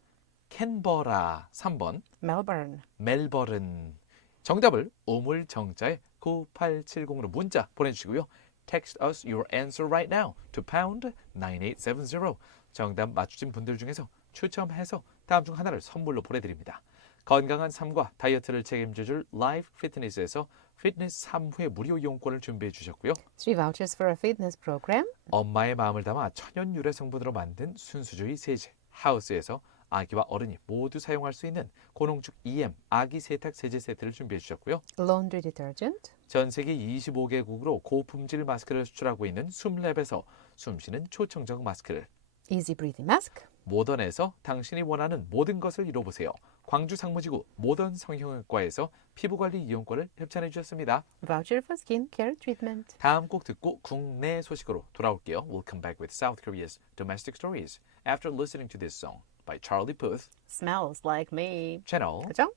캔버라, 3번 Melbourne. 멜버른. 정답을 우물정자에 9870으로 문자 보내주시고요. Text us your answer right now to pound 9870. 정답 맞추신 분들 중에서 추첨해서 다음 중 하나를 선물로 보내드립니다. 건강한 삶과 다이어트를 책임져줄 라이프 피트니스에서 피트니스 3회 무료 이용권을 준비해 주셨고요. 3 vouchers for a fitness program. 엄마의 마음을 담아 천연 유래 성분으로 만든 순수주의 세제 하우스에서 아기와 어른이 모두 사용할 수 있는 고농축 EM 아기 세탁 세제 세트를 준비해 주셨고요. Laundry detergent. 전 세계 25개국으로 고품질 마스크를 수출하고 있는 숨랩에서 숨쉬는 초청정 마스크를, Easy breathing mask. 모던에서 당신이 원하는 모든 것을 이뤄보세요. 광주 상무지구 모던 성형외과에서 피부관리 이용권을 협찬해 주셨습니다. Voucher for skin care treatment. 다음 곡 듣고 국내 소식으로 돌아올게요. We'll come back with South Korea's domestic stories after listening to this song by Charlie Puth. Smells like me. 채널 그죠?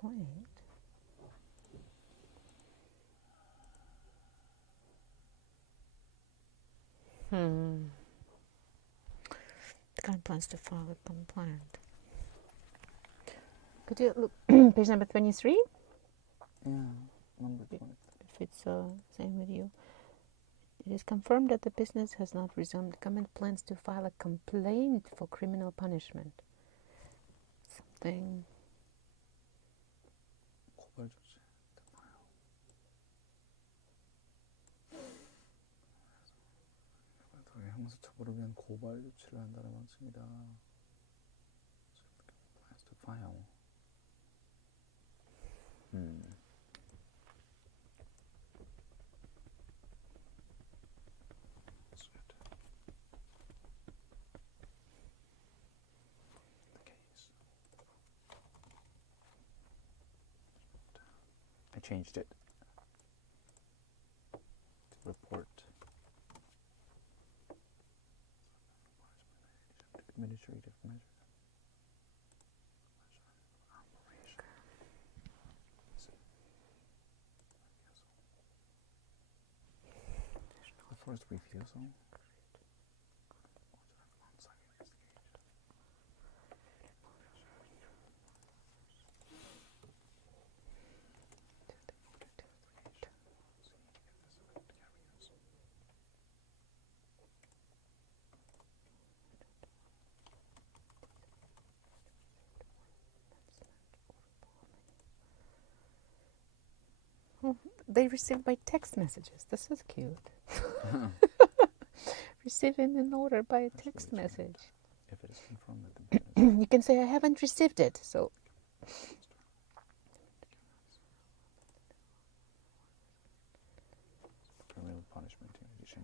Point. The client plans to file a complaint. Could you look page number 23? Yeah, number 20. If it's same with you. It is confirmed that the business has not resumed. Comment plans to file a complaint for criminal punishment. Something. 고발 조치. 형사처벌을 위한 고발 조치를 한다는 방침이다. Plans to file. I changed it. Report. Administrative measure. The first refusal. they receive by text messages. This is cute. Receiving an order by a text message. If it is confirmed that the payment is You can say, I haven't received it. So, criminal punishment in addition.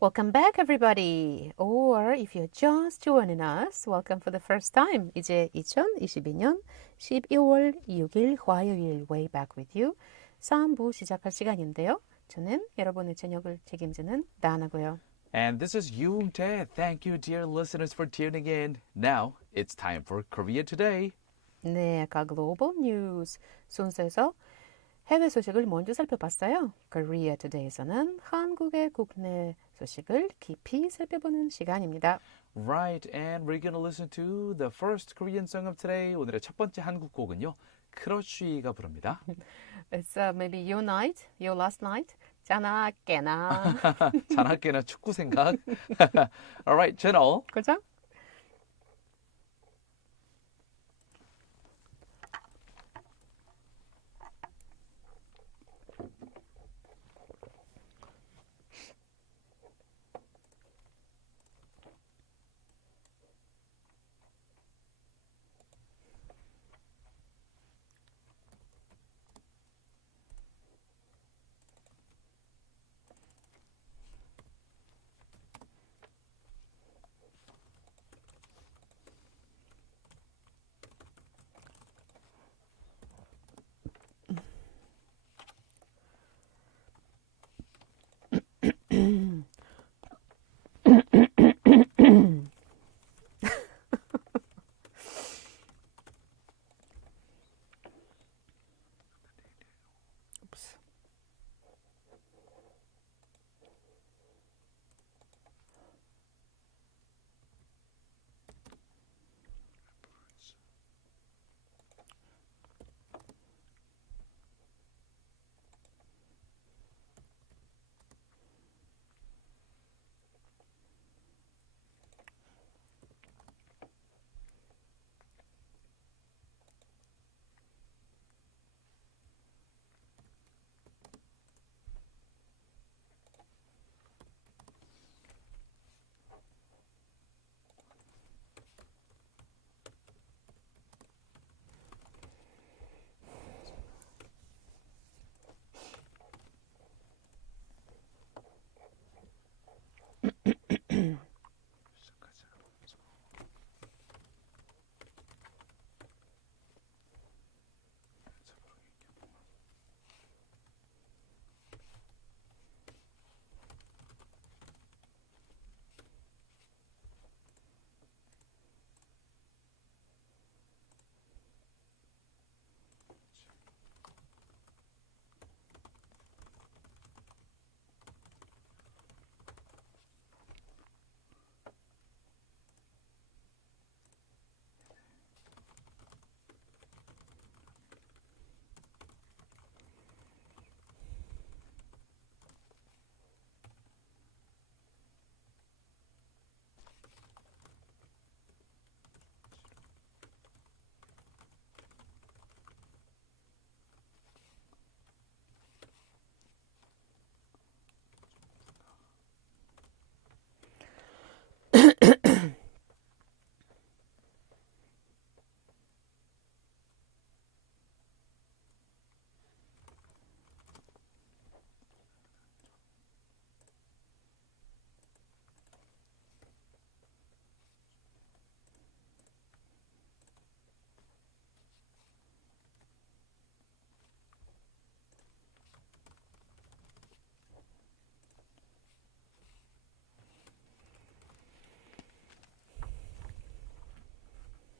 welcome back, everybody. Or if you're just joining us, welcome for the first time. 이제 2022년 12월 6일 화요일 Way Back with You 3부 시작할 시간인데요. 저는 여러분의 저녁을 책임지는 다나고요. And this is Yoon Tae. Thank you, dear listeners, for tuning in. Now, it's time for Korea Today. 네, 아까 글로벌 뉴스 순서에서 해외 소식을 먼저 살펴봤어요. Korea Today에서는 한국의 국내 소식을 깊이 살펴보는 시간입니다. Right, and we're gonna listen to the first Korean song of today. 오늘의 첫 번째 한국 곡은요, 크러쉬가 부릅니다. It's maybe your night, your last night. 자나 깨나. 자나깨나 축구 생각. Alright, 채널. 그죠?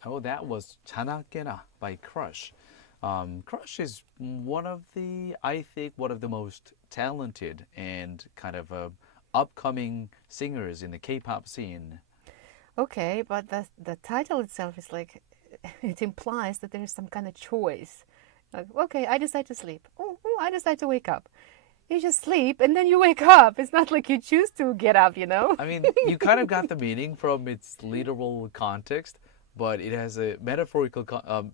Oh, that was 자나깨나 by Crush. Crush is I think, one of the most talented and kind of upcoming singers in the K-pop scene. Okay, but the title itself is like, it implies that there's some kind of choice. Like, okay, I decide to sleep. Oh, I decide to wake up. You just sleep and then you wake up. It's not like you choose to get up, you know? I mean, you kind of got the meaning from its literal context, but it has a metaphorical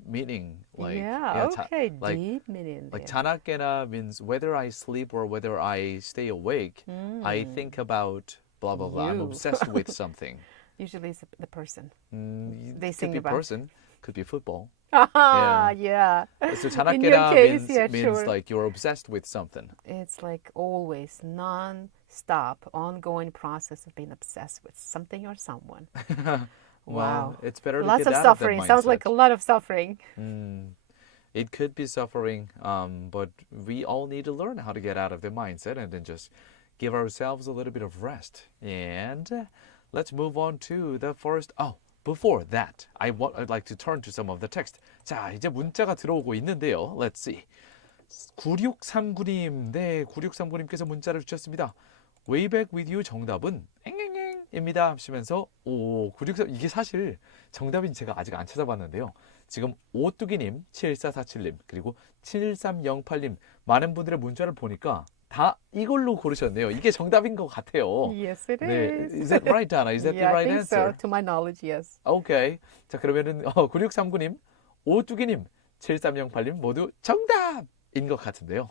meaning. Like, okay, like, deep meaning. like there. 자나깨나 means whether I sleep or whether I stay awake, I think about blah, blah, blah. I'm You. obsessed with something. Usually it's the person. They They could sing be about. person, could be football. Yeah. So In your 자나깨나 case, means sure. like you're obsessed with something. It's like always non-stop, ongoing process of being obsessed with something or someone. Wow. It's better to Lots get of out of that suffering. Sounds like a mindset. lot of suffering. It could be suffering, but we all need to learn how to get out of the mindset and then just give ourselves a little bit of rest. And let's move on to the first. Oh, before that, I'd like to turn to some of the text. 자, 이제 문자가 들어오고 있는데요. Let's see. 9639님, 네, 9639님께서 문자를 주셨습니다. Way back with you 정답은 앵앵앵입니다 하시면서 963 이게 사실 정답인 제가 아직 안 찾아봤는데요. 지금 오뚜기님, 7447님, 그리고 7308님 많은 분들의 문자를 보니까 다 이걸로 고르셨네요. 이게 정답인 것 같아요. Yes, it 네, is. is that right, Dana? Is that Yeah, the I right think answer? so. To my knowledge, yes. 오케이. 자, 그러면은 9639님, 오뚜기님, 7308님 모두 정답인 것 같은데요.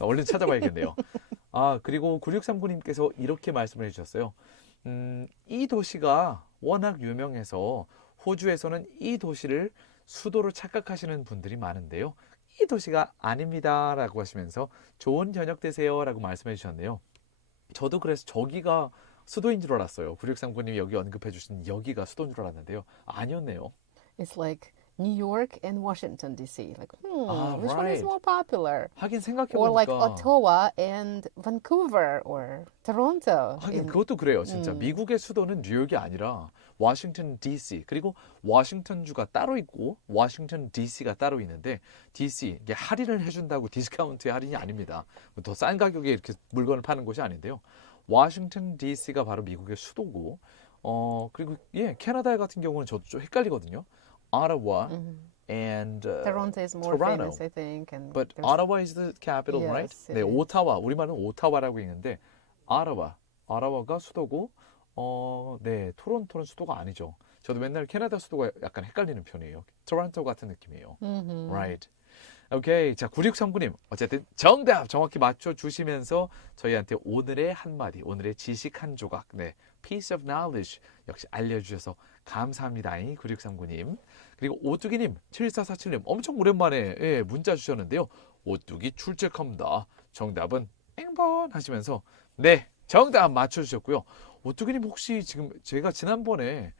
얼른 찾아봐야겠네요. 아, 그리고 9639님께서 이렇게 말씀을 해주셨어요. 이 도시가 워낙 유명해서 호주에서는 이 도시를 수도로 착각하시는 분들이 많은데요. 이 도시가 아닙니다 라고 하시면서 좋은 저녁 되세요 라고 말씀해 주셨네요. 저도 그래서 저기가 수도인 줄 알았어요. 9639님이 여기 언급해 주신 여기가 수도인 줄 알았는데요. 아니었네요. It's like New York and Washington, D.C. Like, which one right. is more popular? 하긴 생각해 Or like 보니까 Ottawa and Vancouver or Toronto. 하긴 그것도 그래요. 진짜 미국의 수도는 뉴욕이 아니라 워싱턴 DC 그리고 워싱턴주가 따로 있고 워싱턴 DC가 따로 있는데 DC 이게 할인을 해준다고 디스카운트의 할인이 아닙니다. 더 싼 가격에 이렇게 물건을 파는 곳이 아닌데요. 워싱턴 DC가 바로 미국의 수도고 그리고 캐나다 같은 경우는 저도 좀 헷갈리거든요. Ottawa and Toronto is more Toronto. famous, I think. And But there's- Ottawa is the capital, Yes, right? it 네, is. 오타와 우리말은 오타와라고 읽는데 아라와가 수도고 네, 토론토는 수도가 아니죠. 저도 맨날 캐나다 수도가 약간 헷갈리는 편이에요. 토론토 같은 느낌이에요. Right. 오케이. 자, 9639님. 어쨌든 정답 정확히 맞춰 주시면서 저희한테 오늘의 한마디, 오늘의 지식 한 조각, 네, piece of knowledge 역시 알려주셔서 감사합니다. 9639님. 그리고 오뚜기님, 7447님 엄청 오랜만에 문자 주셨는데요. 오뚜기 출첵합니다. 정답은 앵번 하시면서 네, 정답 맞춰주셨고요. 오뚜기님 혹시 지금 제가 지난번에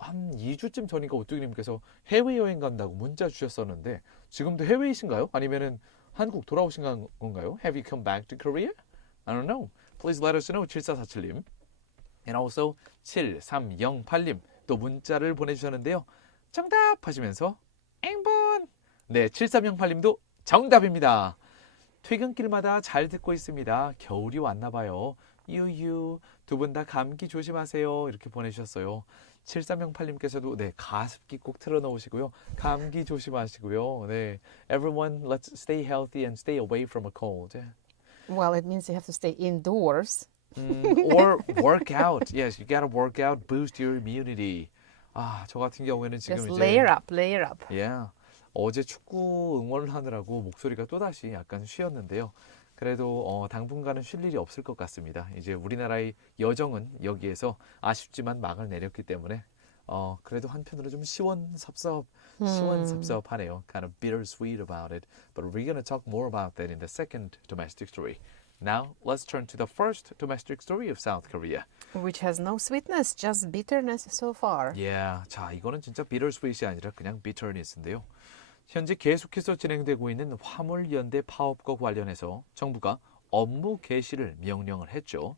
한 2주쯤 전인가 오뚜기님께서 해외여행 간다고 문자 주셨었는데 지금도 해외이신가요? 아니면은 한국 돌아오신 건가요? Have you come back to Korea? I don't know. Please let us know. 7447님. And also 7308님 또 문자를 보내주셨는데요. 정답 하시면서 앵번. 네, 7308님도 정답입니다. 퇴근길마다 잘 듣고 있습니다. 겨울이 왔나 봐요. 유유 두 분 다 감기 조심하세요. 이렇게 보내주셨어요. 7308님께서도 네, 가습기 꼭 틀어놓으시고요. 감기 조심하시고요. 네, everyone let's stay healthy and stay away from a cold. Well, it means you have to stay indoors. Or work out. Yes, you gotta work out, boost your immunity. 아, 저 같은 경우에는 지금 Just 이제 layer up. Yeah. 어제 축구 응원을 하느라고 목소리가 또다시 약간 쉬었는데요. 그래도 당분간은 쉴 일이 없을 것 같습니다. 이제 우리나라의 여정은 여기에서 아쉽지만 막을 내렸기 때문에 그래도 한편으로 좀 시원섭섭하네요. Kind of bittersweet about it. But we're going to talk more about that in the second domestic story. Now, let's turn to the first domestic story of South Korea. Which has no sweetness, just bitterness so far. Yeah. 자, 이거는 진짜 bittersweet이 아니라 그냥 bitterness인데요. 현재 계속해서 진행되고 있는 화물연대 파업과 관련해서 정부가 업무 개시를 명령을 했죠.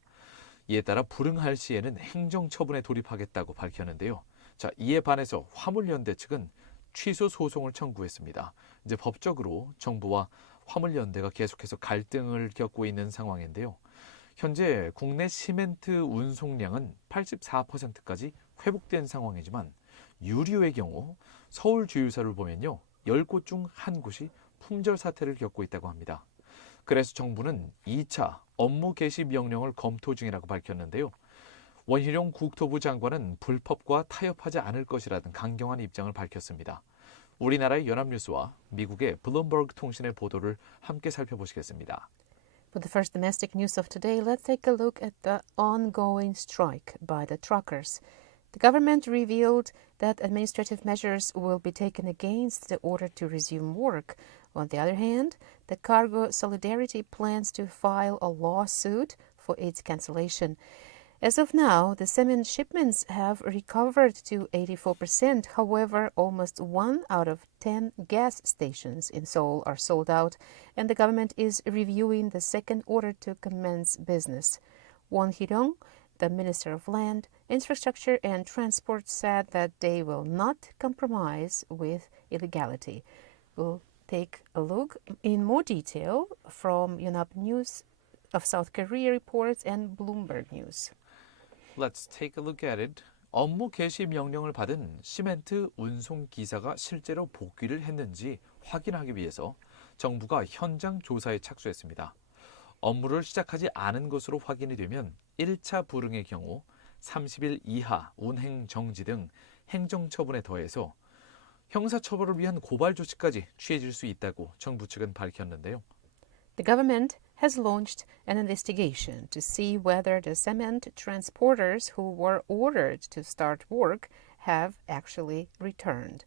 이에 따라 불응할 시에는 행정처분에 돌입하겠다고 밝혔는데요. 자, 이에 반해서 화물연대 측은 취소 소송을 청구했습니다. 이제 법적으로 정부와 화물연대가 계속해서 갈등을 겪고 있는 상황인데요. 현재 국내 시멘트 운송량은 84%까지 회복된 상황이지만 유류의 경우 서울 주유소를 보면요. 10곳 중 1곳이 품절 사태를 겪고 있다고 합니다. 그래서 정부는 2차 업무 개시 명령을 검토 중이라고 밝혔는데요. 원희룡 국토부 장관은 불법과 타협하지 않을 것이라는 강경한 입장을 밝혔습니다. 우리나라의 연합뉴스와 미국의 블룸버그 통신의 보도를 함께 살펴보시겠습니다. For the first domestic news of today, let's take a look at the ongoing strike by the truckers. The government revealed that administrative measures will be taken against the order to resume work. On the other hand, the Cargo Solidarity plans to file a lawsuit for its cancellation. As of now, the cement shipments have recovered to 84%. However, almost 1 out of 10 gas stations in Seoul are sold out, and the government is reviewing the second order to commence business. Won Hee-ryong, the Minister of Land, Infrastructure and Transport, said that they will not compromise with illegality. We'll take a look in more detail from Yonhap News of South Korea reports and Bloomberg News. Let's take a look at it. 업무 개시 명령을 받은 시멘트 운송 기사가 실제로 복귀를 했는지 확인하기 위해서 정부가 현장 조사에 착수했습니다. 업무를 시작하지 않은 것으로 확인이 되면 1차 불응의 경우 30일 이하 운행 정지 등 행정처분에 더해서 형사처벌을 위한 고발 조치까지 취해질 수 있다고 정부 측은 밝혔는데요. The government has launched an investigation to see whether the cement transporters who were ordered to start work have actually returned.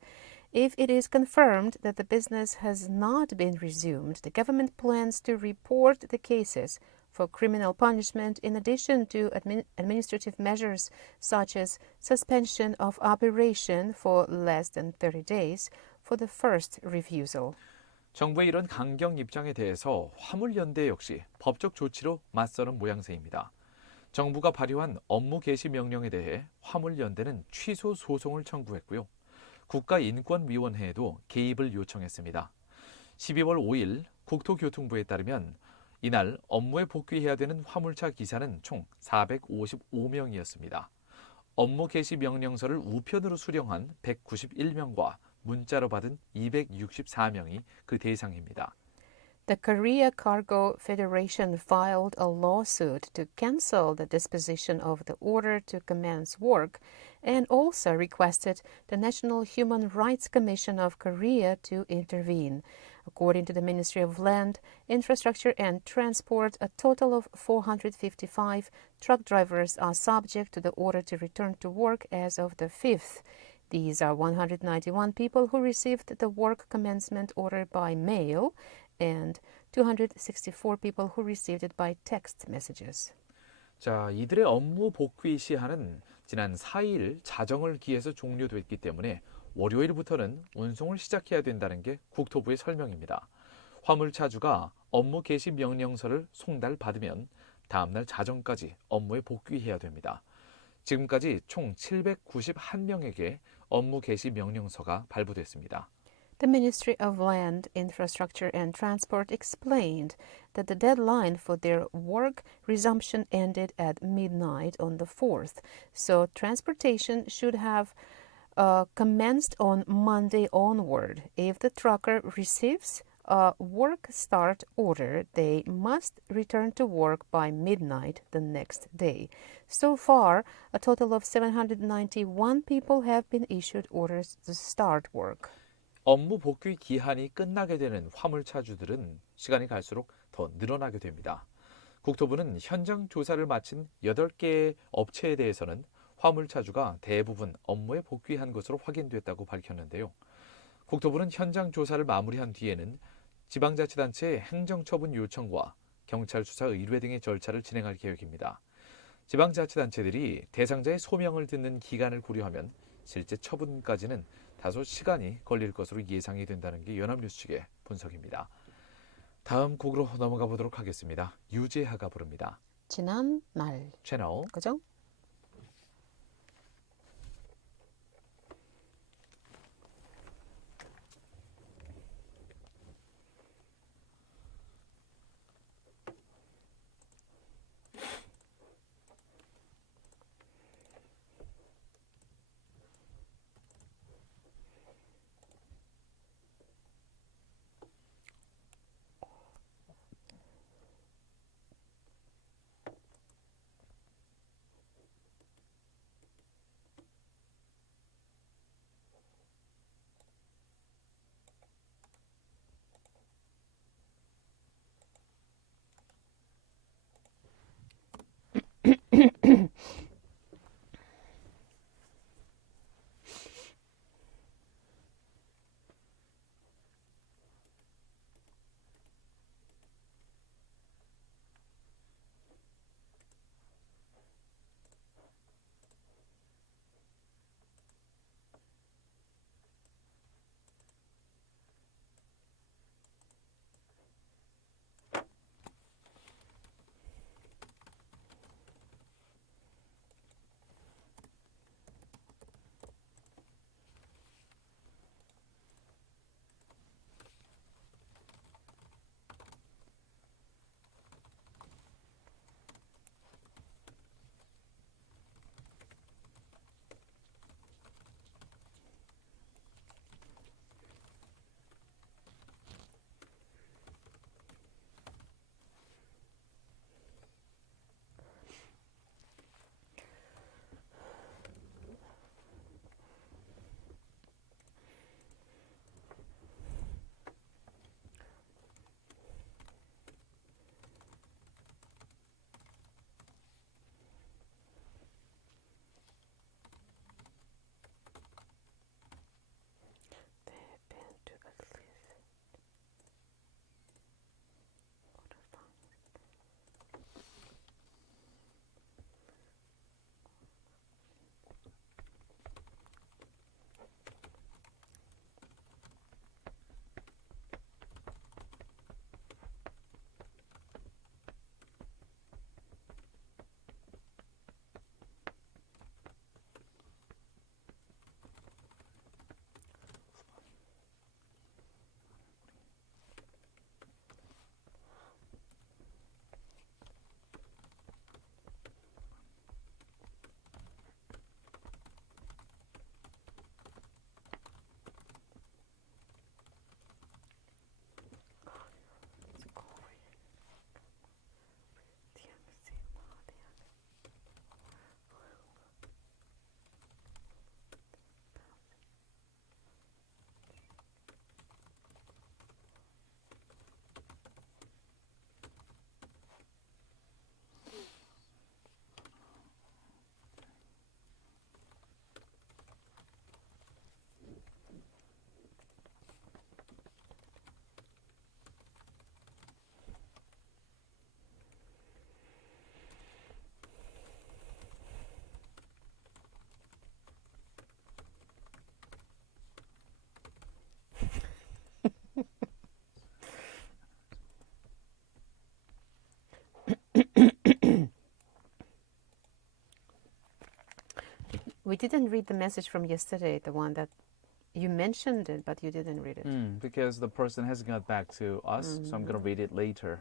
If it is confirmed that the business has not been resumed, the government plans to report the cases for criminal punishment in addition to administrative measures such as suspension of operation for less than 30 days for the first refusal. 정부의 이런 강경 입장에 대해서 화물연대 역시 법적 조치로 맞서는 모양새입니다. 정부가 발효한 업무 개시 명령에 대해 화물연대는 취소 소송을 청구했고요. 국가인권위원회에도 개입을 요청했습니다. 12월 5일 국토교통부에 따르면 이날 업무에 복귀해야 되는 화물차 기사는 총 455명이었습니다. 업무 개시 명령서를 우편으로 수령한 191명과 문자로 받은 264명이 그 대상입니다. The Korea Cargo Federation filed a lawsuit to cancel the disposition of the order to commence work and also requested the National Human Rights Commission of Korea to intervene. According to the Ministry of Land, Infrastructure and Transport, a total of 455 truck drivers are subject to the order to return to work as of the 5th. These are 191 people who received the work commencement order by mail and 264 people who received it by text messages. 자, 이들의 업무 복귀 시한은 지난 4일 자정을 기해서 종료됐기 때문에 월요일부터는 운송을 시작해야 된다는 게 국토부의 설명입니다. 화물차주가 업무 개시 명령서를 송달받으면 다음날 자정까지 업무에 복귀해야 됩니다. 지금까지 총 791명에게 업무 개시 명령서가 발부됐습니다. The Ministry of Land, Infrastructure and Transport explained that the deadline for their work resumption ended at midnight on the 4th, so transportation should have commenced on Monday onward. If the trucker receives a work start order, they must return to work by midnight the next day. So far, a total of 791 people have been issued orders to start work. 업무 복귀 기한이 끝나게 되는 화물차주들은 시간이 갈수록 더 늘어나게 됩니다. 국토부는 현장 조사를 마친 8개의 업체에 대해서는 화물차주가 대부분 업무에 복귀한 것으로 확인됐다고 밝혔는데요. 국토부는 현장 조사를 마무리한 뒤에는 지방자치단체의 행정처분 요청과 경찰 수사 의뢰 등의 절차를 진행할 계획입니다. 지방자치단체들이 대상자의 소명을 듣는 기간을 고려하면 실제 처분까지는 다소 시간이 걸릴 것으로 예상이 된다는 게 연합뉴스 측의 분석입니다. 다음 곡으로 넘어가 보도록 하겠습니다. 유재하가 부릅니다. 지난 날. 채널 그죠? We didn't read the message from yesterday, the one that you mentioned it, but you didn't read it. Because the person hasn't got back to us, so I'm going to read it later.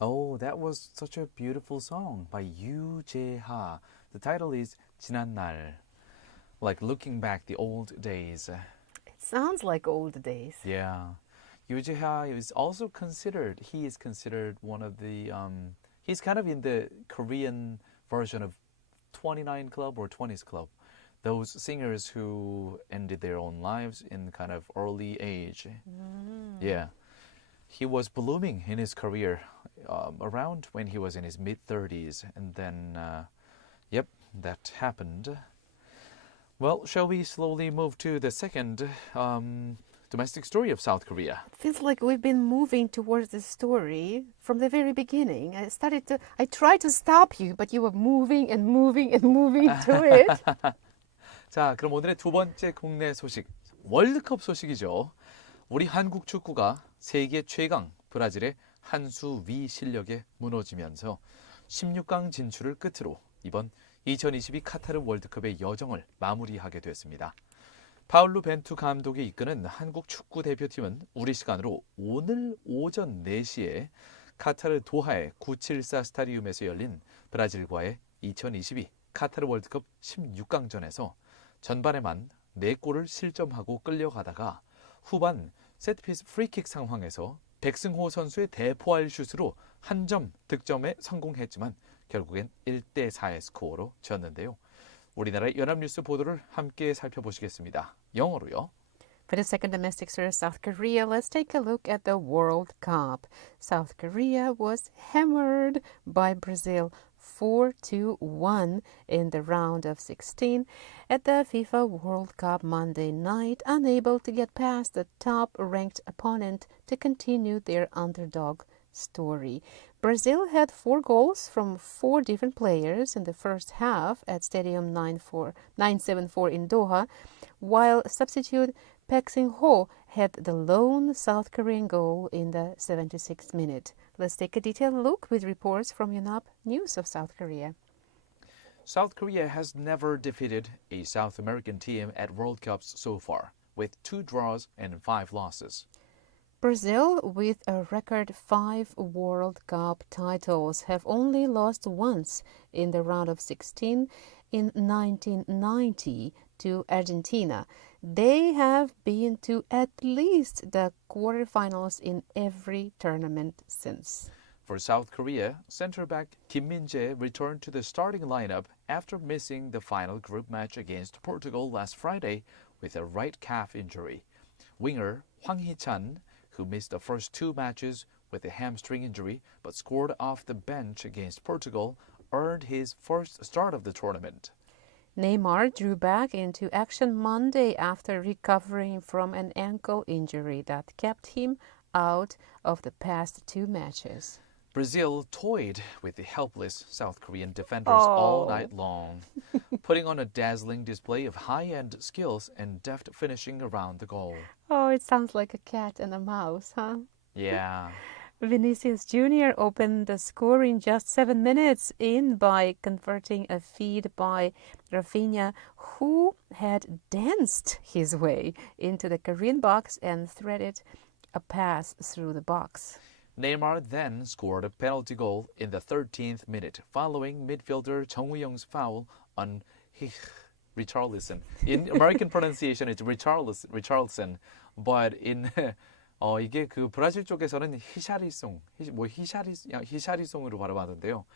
Oh, that was such a beautiful song by Yoo Jae-ha. The title is 지난 날, like looking back the old days. It sounds like old days. Yeah. Yoo Jae-ha is also considered, he is considered one of the, he's kind of in the Korean version of 29 Club or 20s Club. Those singers who ended their own lives in kind of early age. Yeah. He was blooming in his career around when he was in his mid-30s. And then, yep, that happened. Well, shall we slowly move to the second domestic story of South Korea? It feels like we've been moving towards the story from the very beginning. I tried to stop you, but you were moving and moving and moving to it. 자, 그럼 오늘의 두 번째 국내 소식, 월드컵 소식이죠. 우리 한국 축구가 세계 최강 브라질의 한 수 위 실력에 무너지면서 16강 진출을 끝으로 이번 2022 카타르 월드컵의 여정을 마무리하게 됐습니다. 파울루 벤투 감독이 이끄는 한국 축구 대표팀은 우리 시간으로 오늘 오전 4시에 카타르 도하의 974 스타디움에서 열린 브라질과의 2022 카타르 월드컵 16강전에서 전반에만 4골을 실점하고 끌려가다가 후반 세트피스 프리킥 상황에서 백승호 선수의 대포알 슛으로 한 점 득점에 성공했지만 결국엔 1대4의 스코어로 졌는데요. 우리나라의 연합뉴스 보도를 함께 살펴보시겠습니다. 영어로요. For the second domestic story of South Korea, let's take a look at the World Cup. South Korea was hammered by Brazil 4-1 in the round of 16 at the FIFA World Cup Monday night, unable to get past the top-ranked opponent to continue their underdog story. Brazil had 4 goals from 4 different players in the first half at Stadium 974 in Doha, while substitute Park Sing-ho had the lone South Korean goal in the 76th minute. Let's take a detailed look with reports from Yonhap News of South Korea. South Korea has never defeated a South American team at World Cups so far, with 2 draws and 5 losses. Brazil, with a record 5 World Cup titles, have only lost once in the round of 16 in 1990 to Argentina. They have been to at least the quarterfinals in every tournament since. For South Korea, center-back Kim Min-jae returned to the starting lineup after missing the final group match against Portugal last Friday with a right calf injury. Winger Hwang Hee-chan, who missed the first 2 matches with a hamstring injury but scored off the bench against Portugal, earned his first start of the tournament. Neymar drew back into action Monday after recovering from an ankle injury that kept him out of the past 2 matches. Brazil toyed with the helpless South Korean defenders all night long, putting on a dazzling display of high-end skills and deft finishing around the goal. Oh, it sounds like a cat and a mouse, huh? Yeah. Vinicius Jr. opened the score in just 7 minutes in by converting a feed by Rafinha, who had danced his way into the Korean box and threaded a pass through the box. Neymar then scored a penalty goal in the 13th minute following midfielder Jung Woo-young's foul on Richarlison. In American pronunciation, it's Richarlison, but in 이게 그 브라질 쪽에서는 히샤리송으로 발음하던데요.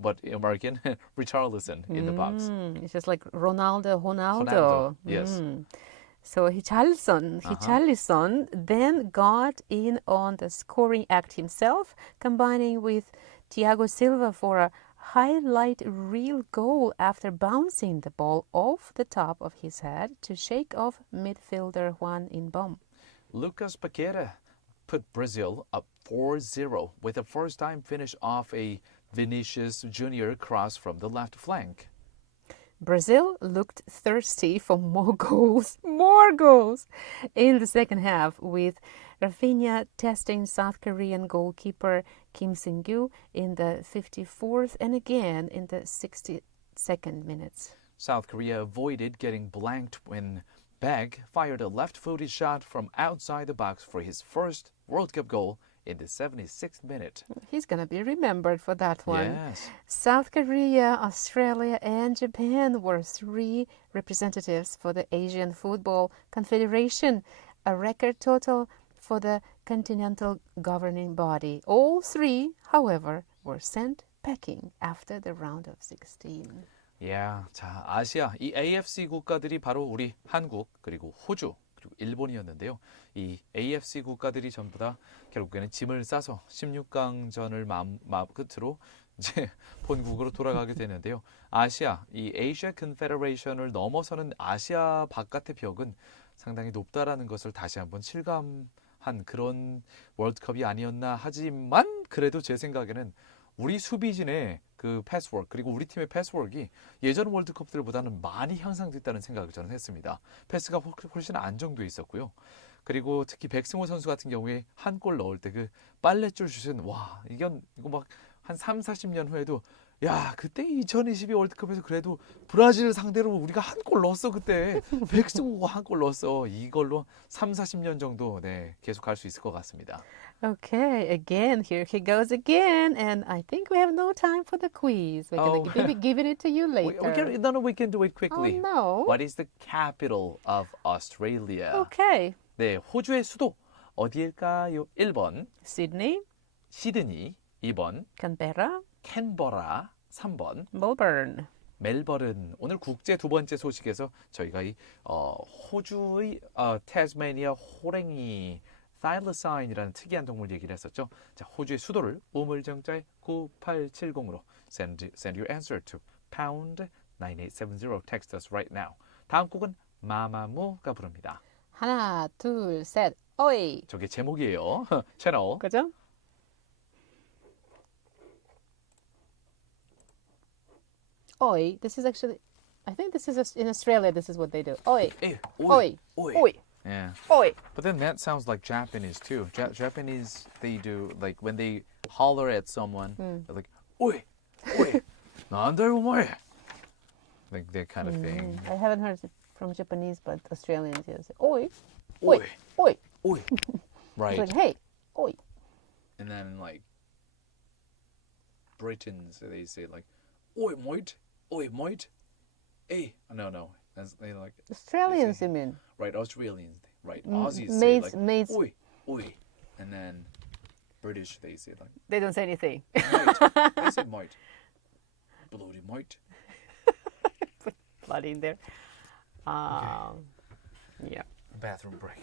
But in American, Richarlison in the box. It's just like Ronaldo. Yes. So Richarlison then got in on the scoring act himself, combining with Thiago Silva for a highlight reel goal after bouncing the ball off the top of his head to shake off midfielder Juan Inbom. Lucas Paqueta put Brazil up 4-0 with a first-time finish off a Vinicius Jr. cross from the left flank. Brazil looked thirsty for more goals, in the second half, with Rafinha testing South Korean goalkeeper Kim Seung-gyu in the 54th and again in the 62nd minutes. South Korea avoided getting blanked when Baek fired a left-footed shot from outside the box for his first World Cup goal in the 76th minute. He's going to be remembered for that one. Yes. South Korea, Australia, and Japan were 3 representatives for the Asian Football Confederation, a record total for the continental governing body. All 3, however, were sent packing after the round of 16. Yeah. 자, 아시아 이 AFC 국가들이 바로 우리 한국 그리고 호주 그리고 일본이었는데요. 이 AFC 국가들이 전부 다 결국에는 짐을 싸서 16강전을 끝으로 이제 본국으로 돌아가게 되는데요. 아시아 이 Asia Confederation을 넘어서는 아시아 바깥의 벽은 상당히 높다라는 것을 다시 한번 실감한 그런 월드컵이 아니었나 하지만 그래도 제 생각에는 우리 수비진의 그 패스워크 그리고 우리 팀의 패스워크가 예전 월드컵들보다는 많이 향상됐다는 생각을 저는 했습니다. 패스가 훨씬 안정돼 있었고요. 그리고 특히 백승호 선수 같은 경우에 한 골 넣을 때 그 빨랫줄 슛은 와 이거 막 한 3, 40년 후에도 야 그때 2022 월드컵에서 그래도 브라질 상대로 우리가 한 골 넣었어 그때 백승호가 한 골 넣었어 이걸로 3, 40년 정도 네 계속 갈 수 있을 것 같습니다. Okay, again, here he goes again, and I think we have no time for the quiz. We're going to be giving it to you later. we can do it quickly. Oh, no. What is the capital of Australia? Okay. 네, 호주의 수도 어디일까요? 1번 Sydney, 시드니, 2번 Canberra, 캔버라, 3번 Melbourne. 멜버른. 오늘 국제 두 번째 소식에서 저희가 이 호주의 태스메니아 호랭이 타일러사인이라는 특이한 동물 얘기를 했었죠. 자, 호주의 수도를 우물정자에 9870으로 send your answer to pound 9870. Text us right now. 다음 곡은 마마무가 부릅니다. 하나, 둘, 셋, 어이. 저게 제목이에요. 채널. 그죠? Oi. This is actually, I think this is in Australia. This is what they do. Oi. Oi. Oi. Yeah. Oi. But then that sounds like Japanese too. Japanese, they do like when they holler at someone, they're like, "Oi, oi, 난데 오마이." Like that kind of thing. I haven't heard it from Japanese, but Australians yes. Oi. Oi, Oi. oi. Right. It's like, hey. Oi. And then like Britons, they say like, "Oi, mate, oi, mate." Hey, no. That's they like Australians, you mean? right. Australians, right? Aussies Mates, say like, mates. "Oi, oi," and then British they say like, They don't say anything. "Mate." They say mate. Bloody mate. Put blood in there. Yeah. Bathroom break.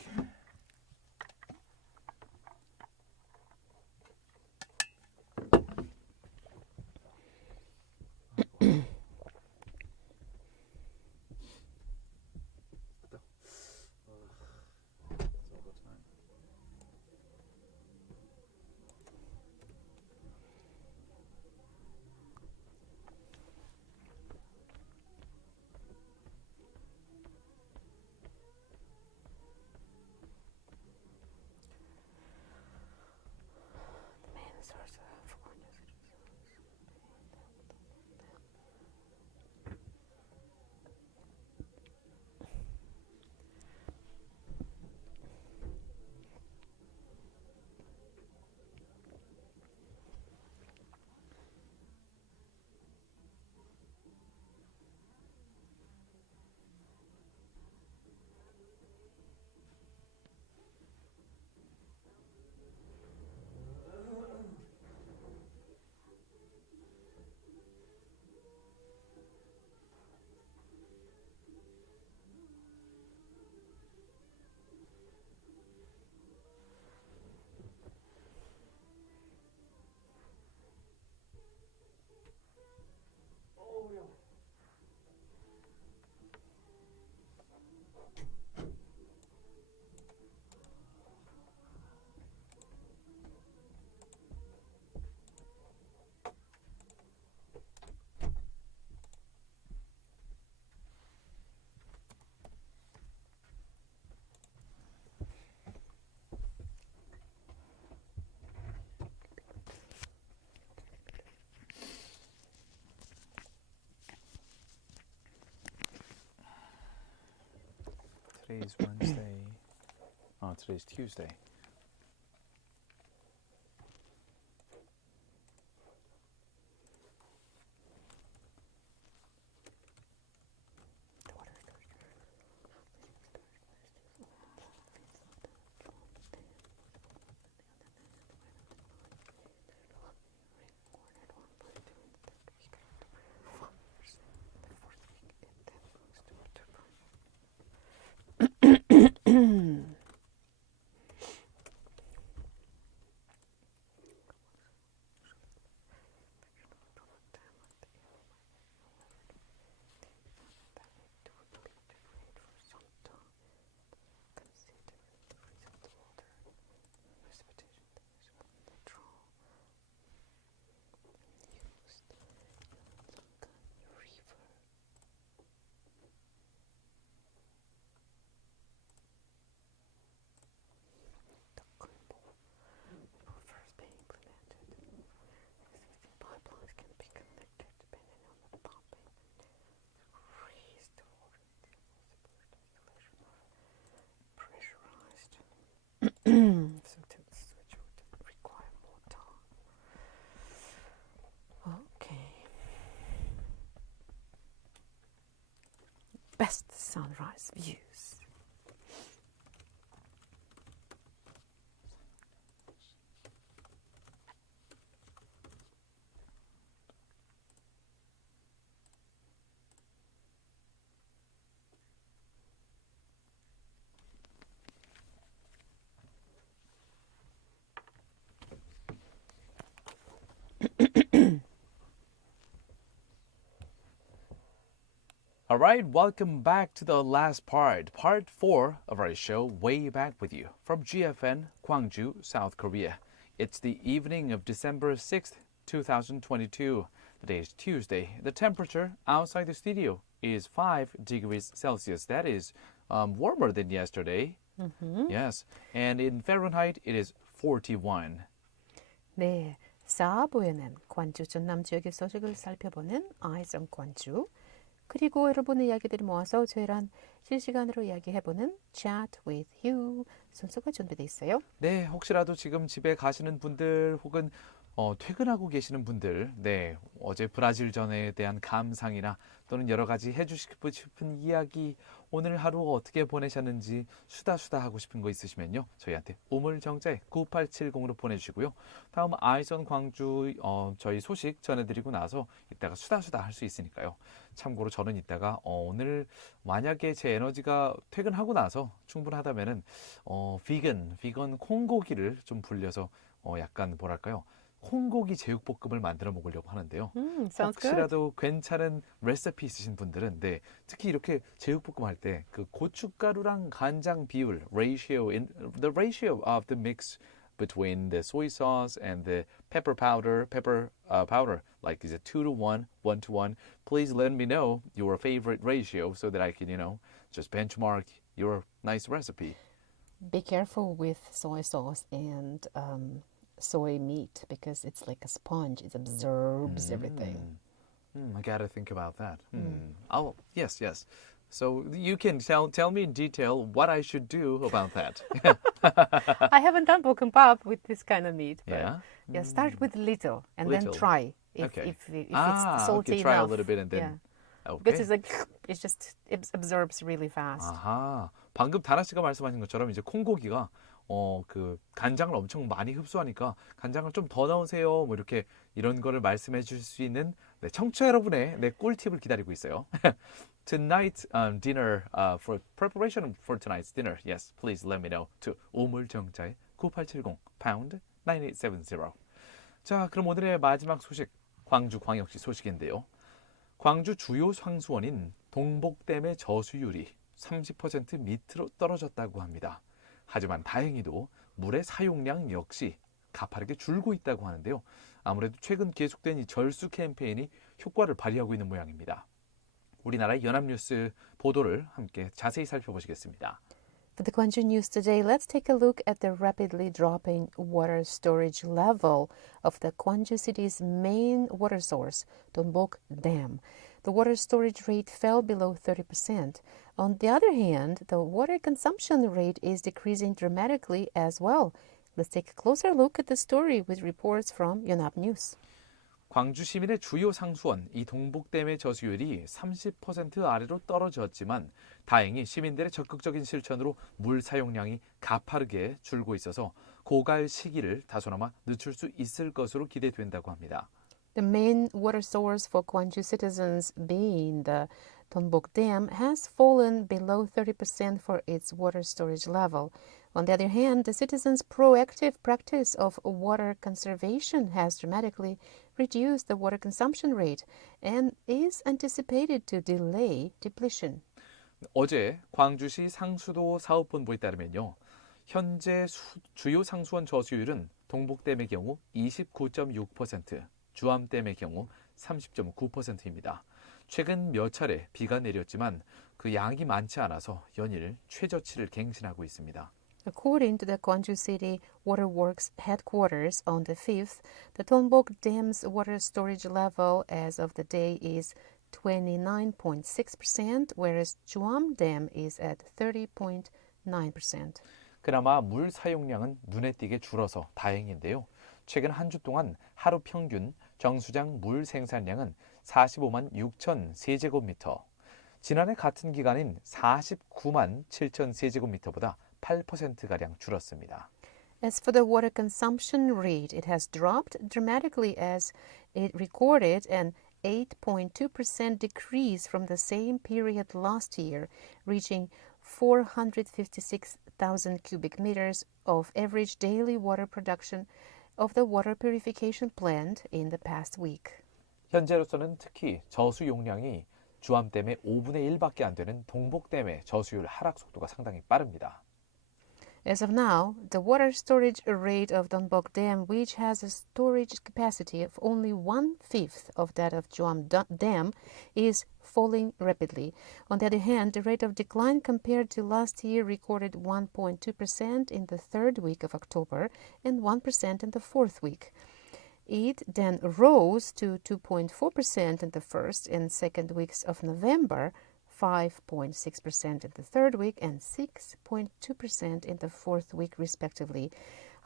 Today's Wednesday. Oh, today's Tuesday. So to switch would require more time. Okay. Best sunrise views. All right, welcome back to the last part 4 of our show, Way Back with You, from GFN, Gwangju, South Korea. It's the evening of December 6th, 2022. Today is Tuesday. The temperature outside the studio is 5 degrees Celsius. That is warmer than yesterday. Yes, and in Fahrenheit, it is 41. 네, 4부에는 광주 전남 지역의 소식을 살펴보는 Eyes on 광주, 그리고 여러분의 이야기들을 모아서 저희랑 실시간으로 이야기해보는 Chat with You 순서가 준비되어 있어요. 네, 혹시라도 지금 집에 가시는 분들 혹은 퇴근하고 계시는 분들, 네, 어제 브라질전에 대한 감상이나 또는 여러 가지 해주시고 싶은 이야기, 오늘 하루 어떻게 보내셨는지 수다 하고 싶은 거 있으시면요, 저희한테 우물정자에 9870으로 보내주시고요. 다음 아이선 광주 저희 소식 전해드리고 나서 이따가 수다 할 수 있으니까요. 참고로 저는 이따가 오늘 만약에 제 에너지가 퇴근하고 나서 충분하다면은 비건 콩고기를 좀 불려서 약간 뭐랄까요, 콩고기 제육볶음을 만들어 먹으려고 하는데요. Sounds good. 혹시라도 괜찮은 레시피 있으신 분들은, 네, 특히 이렇게 제육볶음 할 때 그 고춧가루랑 간장 비율, the ratio of the mix between the soy sauce and the pepper powder, like is it 2-to-1, 1-to-1? Please let me know your favorite ratio so that I can, just benchmark your nice recipe. Be careful with soy sauce and soy meat because it's like a sponge. It absorbs everything. I gotta think about that. Oh, yes. So you can tell me in detail what I should do about that. I haven't done 볶음밥 with this kind of meat. But Yeah? start with little and Little. then try if Okay. it's salty okay, try enough. a little bit and then. Yeah. Okay. Because it's like it absorbs really fast. 아하, 방금 다나 씨가 말씀하신 것처럼 이제 콩고기가 그 간장을 엄청 많이 흡수하니까 간장을 좀 더 넣으세요. 뭐 이렇게 이런 거를 말씀해 주실 수 있는 네, 청취자 여러분의 네, 꿀팁을 기다리고 있어요. Tonight dinner for preparation for tonight's dinner. Yes, please let me know to 우물정자의 9870 pound 9870. 자, 그럼 오늘의 마지막 소식 광주 광역시 소식인데요. 광주 주요 상수원인 동복댐의 저수율이 30% 밑으로 떨어졌다고 합니다. 하지만 다행히도 물의 사용량 역시 가파르게 줄고 있다고 하는데요. 아무래도 최근 계속된 이 절수 캠페인이 효과를 발휘하고 있는 모양입니다. 우리나라의 연합뉴스 보도를 함께 자세히 살펴보시겠습니다. For the Gwangju news today, let's take a look at the rapidly dropping water storage level of the Gwangju city's main water source, Dongbok Dam. the water storage rate fell below 30%. On the other hand, the water consumption rate is decreasing dramatically as well. Let's take a closer look at the story with reports from Yonhap News. 광주 시민의 주요 상수원 이 동북댐의 저수율이 30% 아래로 떨어졌지만 다행히 시민들의 적극적인 실천으로 물 사용량이 가파르게 줄고 있어서 고갈 시기를 다소나마 늦출 수 있을 것으로 기대된다고 합니다. The main water source for Gwangju citizens being the Donbok Dam has fallen below 30% for its water storage level. On the other hand, the citizens' proactive practice of water conservation has dramatically reduced the water consumption rate and is anticipated to delay depletion. 어제 광주시 상수도 사업본부에 따르면요. 현재 주요 상수원 저수율은 동북댐의 경우 29.6%, 주암댐의 경우 30.9%입니다. 최근 몇 차례 비가 내렸지만 그 양이 많지 않아서 연일 최저치를 갱신하고 있습니다. According to the Gwangju City Waterworks headquarters on the 5th, the Donbok Dam's water storage level as of the day is 29.6%, whereas Juam Dam is at 30.9%. 그나마 물 사용량은 눈에 띄게 줄어서 다행인데요. 최근 한 주 동안 하루 평균 정수장 물 생산량은 45만 6천 세제곱미터, 지난해 같은 기간인 49만 7천 세제곱미터보다 8%가량 줄었습니다. As for the water consumption rate, it has dropped dramatically as it recorded an 8.2% decrease from the same period last year, reaching 456,000 cubic meters of average daily water production of the water purification plant in the past week. 현재로서는 특히 저수 용량이 주암댐의 5분의 1밖에 안 되는 동복댐의 저수율 하락 속도가 상당히 빠릅니다. As of now, the water storage rate of Donbok Dam, which has a storage capacity of only 1/5 of that of Juam Dam, is falling rapidly. On the other hand, the rate of decline compared to last year recorded 1.2% in the third week of October and 1% in the fourth week. It then rose to 2.4% in the first and second weeks of November, 5.6% in the third week and 6.2% in the fourth week, respectively.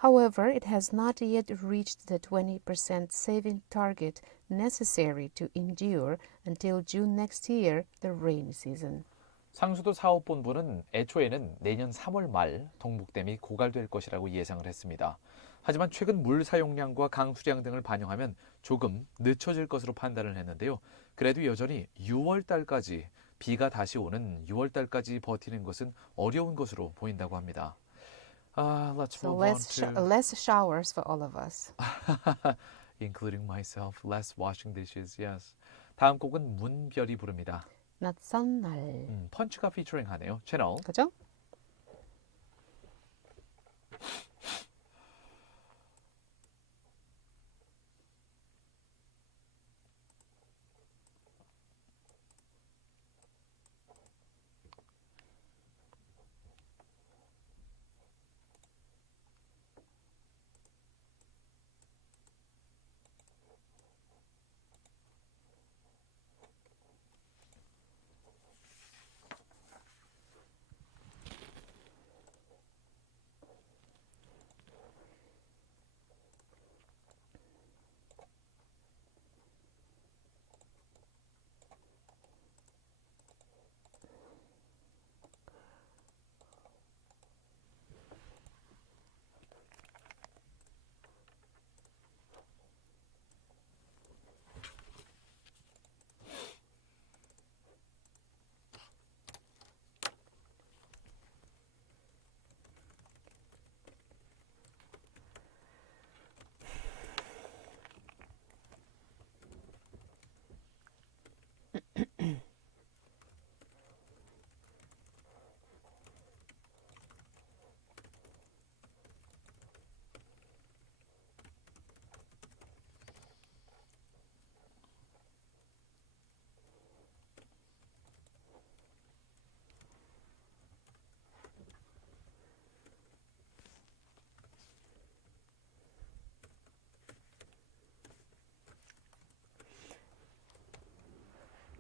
However, it has not yet reached the 20% saving target necessary to endure until June next year, the rainy season. 상수도 사업본부는 애초에는 내년 3월 말 동북댐이 고갈될 것이라고 예상을 했습니다. 하지만 최근 물 사용량과 강수량 등을 반영하면 조금 늦춰질 것으로 판단을 했는데요. 그래도 여전히 6월 달까지 비가 다시 오는 6월 달까지 버티는 것은 어려운 것으로 보인다고 합니다. Let's So move on to less showers for all of us. including myself, less washing dishes. Yes. 다음 곡은 문별이 부릅니다. 낯선 날. 펀치가 피처링하네요. 채널. 그죠?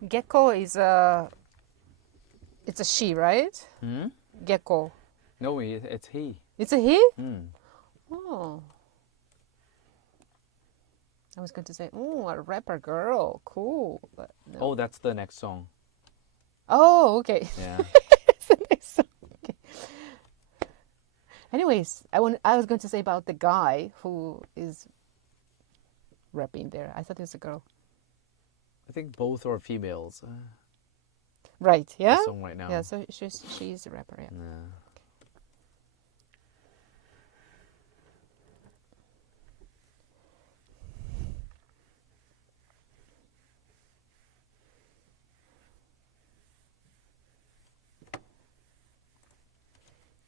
Gecko is a she, right? Gecko. No, it's he. It's a he? Mm. Oh. I was going to say, oh, a rapper girl. Cool. But no. Oh, that's the next song. Oh, okay. Yeah. It's the next song. Okay. Anyways, I was going to say about the guy who is rapping there. I thought it was a girl. I think both are females. Right, yeah? The song right now. Yeah, so she's a rapper, yeah. Yeah.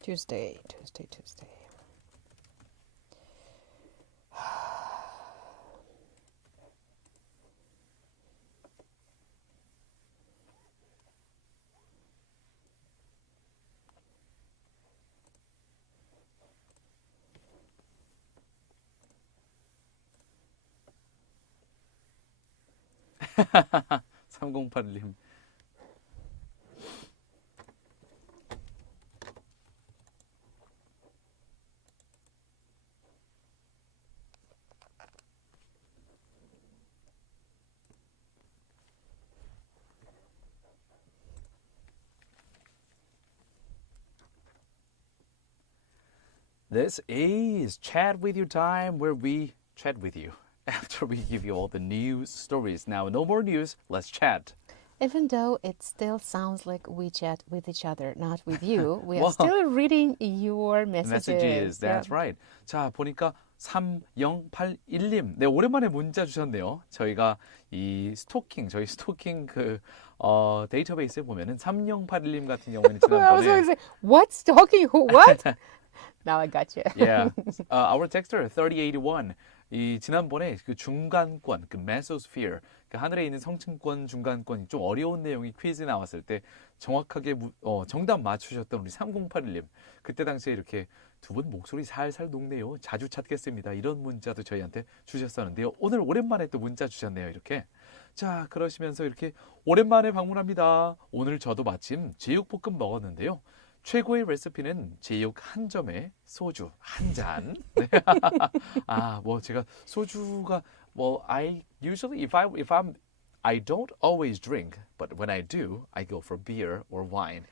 Tuesday. (3081님) This is Chat With You time, where we chat with you after we give you all the news stories. Now, no more news, let's chat. Even though it still sounds like we chat with each other, not with you, we are Well, still reading your messages. Messages, that's right. 자, 보니까 3081님, 네, 오랜만에 문자 주셨네요. 저희가 이 저희 스토킹 데이터베이스에 보면은 3081님 같은 경우에는 I was going 지난번에 to say, what's talking? Who? What? Now I got you. Yeah. Our texter 3081. 이 지난번에 그 중간권, 그 mesosphere, 그 하늘에 있는 성층권, 중간권이 좀 어려운 내용이 퀴즈 나왔을 때 정확하게 정답 맞추셨던 우리 3081님. 그때 당시에 이렇게 두 분 목소리 살살 녹네요. 자주 찾겠습니다. 이런 문자도 저희한테 주셨었는데요. 오늘 오랜만에 또 문자 주셨네요. 이렇게. 자, 그러시면서 이렇게 오랜만에 방문합니다. 오늘 저도 마침 제육볶음 먹었는데요. 최고의 레시피는 제육 한 점에 소주 한 잔. 네. 아, 뭐 제가 소주가 I usually I don't always drink, but when I do, I go for beer or wine.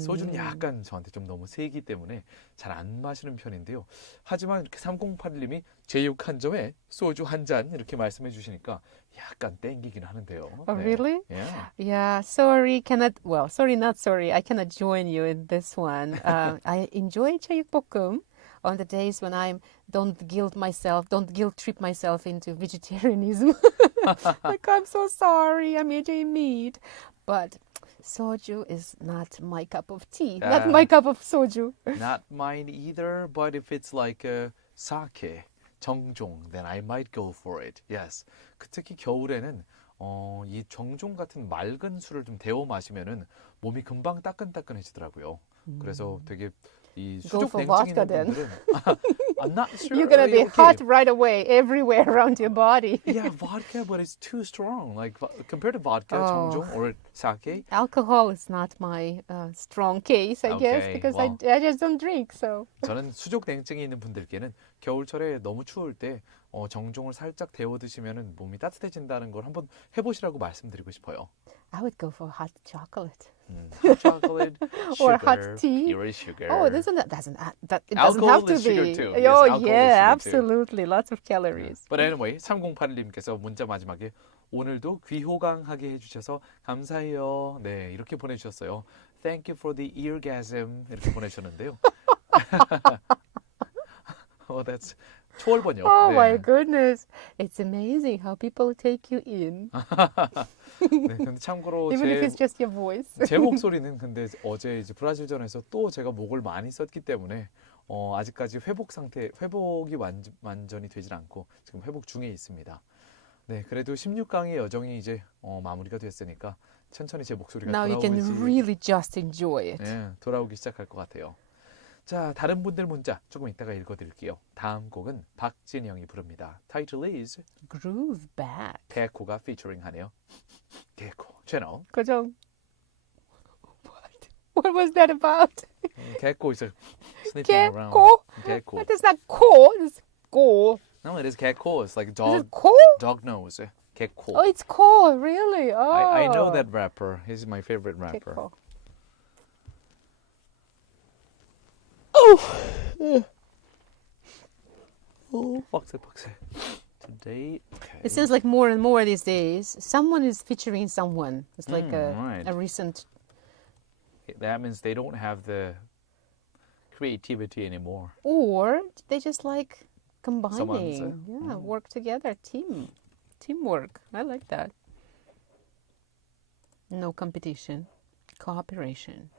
소주는 약간 저한테 좀 너무 세기 때문에 잘 안 마시는 편인데요. 하지만 이렇게 3081님이 제육 한 점에 소주 한 잔 이렇게 말씀해 주시니까 약간 땡기긴 하는데요. Oh, 네. really? Yeah. Yeah, sorry, not sorry. I cannot join you in this one. I enjoy 제육볶음 on the days when don't guilt trip myself into vegetarianism. Like, I'm so sorry, I'm eating meat. But soju is not my cup of tea, not my cup of soju. Not mine either, but if it's like a sake, 정종, then I might go for it. Yes. 특히 겨울에는 이 정종 같은 맑은 술을 좀 데워 마시면은 몸이 금방 따끈따끈해지더라고요. 그래서 되게 이 Go 수족 for 냉증 vodka 있는 then. 분들은 I'm not sure. You're gonna be 이렇게, hot right away, everywhere around your body. Yeah, vodka, but it's too strong. Like compared to vodka, 정종 or sake. Alcohol is not my strong case, I guess, Okay, because well. I just don't drink. So 저는 수족 냉증이 있는 분들께는 겨울철에 너무 추울 때 정종을 살짝 데워 드시면은 몸이 따뜻해진다는 걸 한번 해보시라고 말씀드리고 싶어요. I would go for hot chocolate. Hot chocolate, sugar, Or hot tea. pure sugar. Oh, it doesn't it doesn't Alcohol have to is sugar be. too. Yes, Oh, alcohol is yeah, sugar too. absolutely. Lots of calories. But anyway, 3081님께서 문자 마지막에 오늘도 귀호강하게 해주셔서 감사해요. 네, 이렇게 보내주셨어요. Thank you for the eargasm 이렇게 보내주셨는데요. That's 초월 번역. Oh 네. my goodness. It's amazing how people take you in. 네, 근데 참고로 Even if it's just your voice. 제 목소리는 근데 어제 이제 브라질전에서 또 제가 목을 많이 썼기 때문에 아직까지 회복이 완전히 되질 않고 지금 회복 중에 있습니다. 네, 그래도 16강의 여정이 이제 마무리가 됐으니까 천천히 제 목소리가 Now you can really just enjoy it. 네, 돌아오기 시작할 것 같아요. 자, 다른 분들 문자 조금 이따가 읽어드릴게요. 다음 곡은 박진영이 부릅니다. Title is Groove back. 개코가 피처링하네요. 개코. channel. 고정. What was that about? Gecko is sniffing around. Gecko? Gecko. That is not ko. It's go. No, it is gecko. It's like Is dog. it ko? Dog nose. Gecko. Oh, it's ko. Really? Oh. I know that rapper. He's my favorite rapper. Gecko. Oh. Oh, 빡세. Today. Okay. It seems like more and more these days, someone is featuring someone. It's like right. a recent. That means they don't have the creativity anymore. Or they just like Someone's, combining. Work together. Teamwork. I like that. No competition. Cooperation.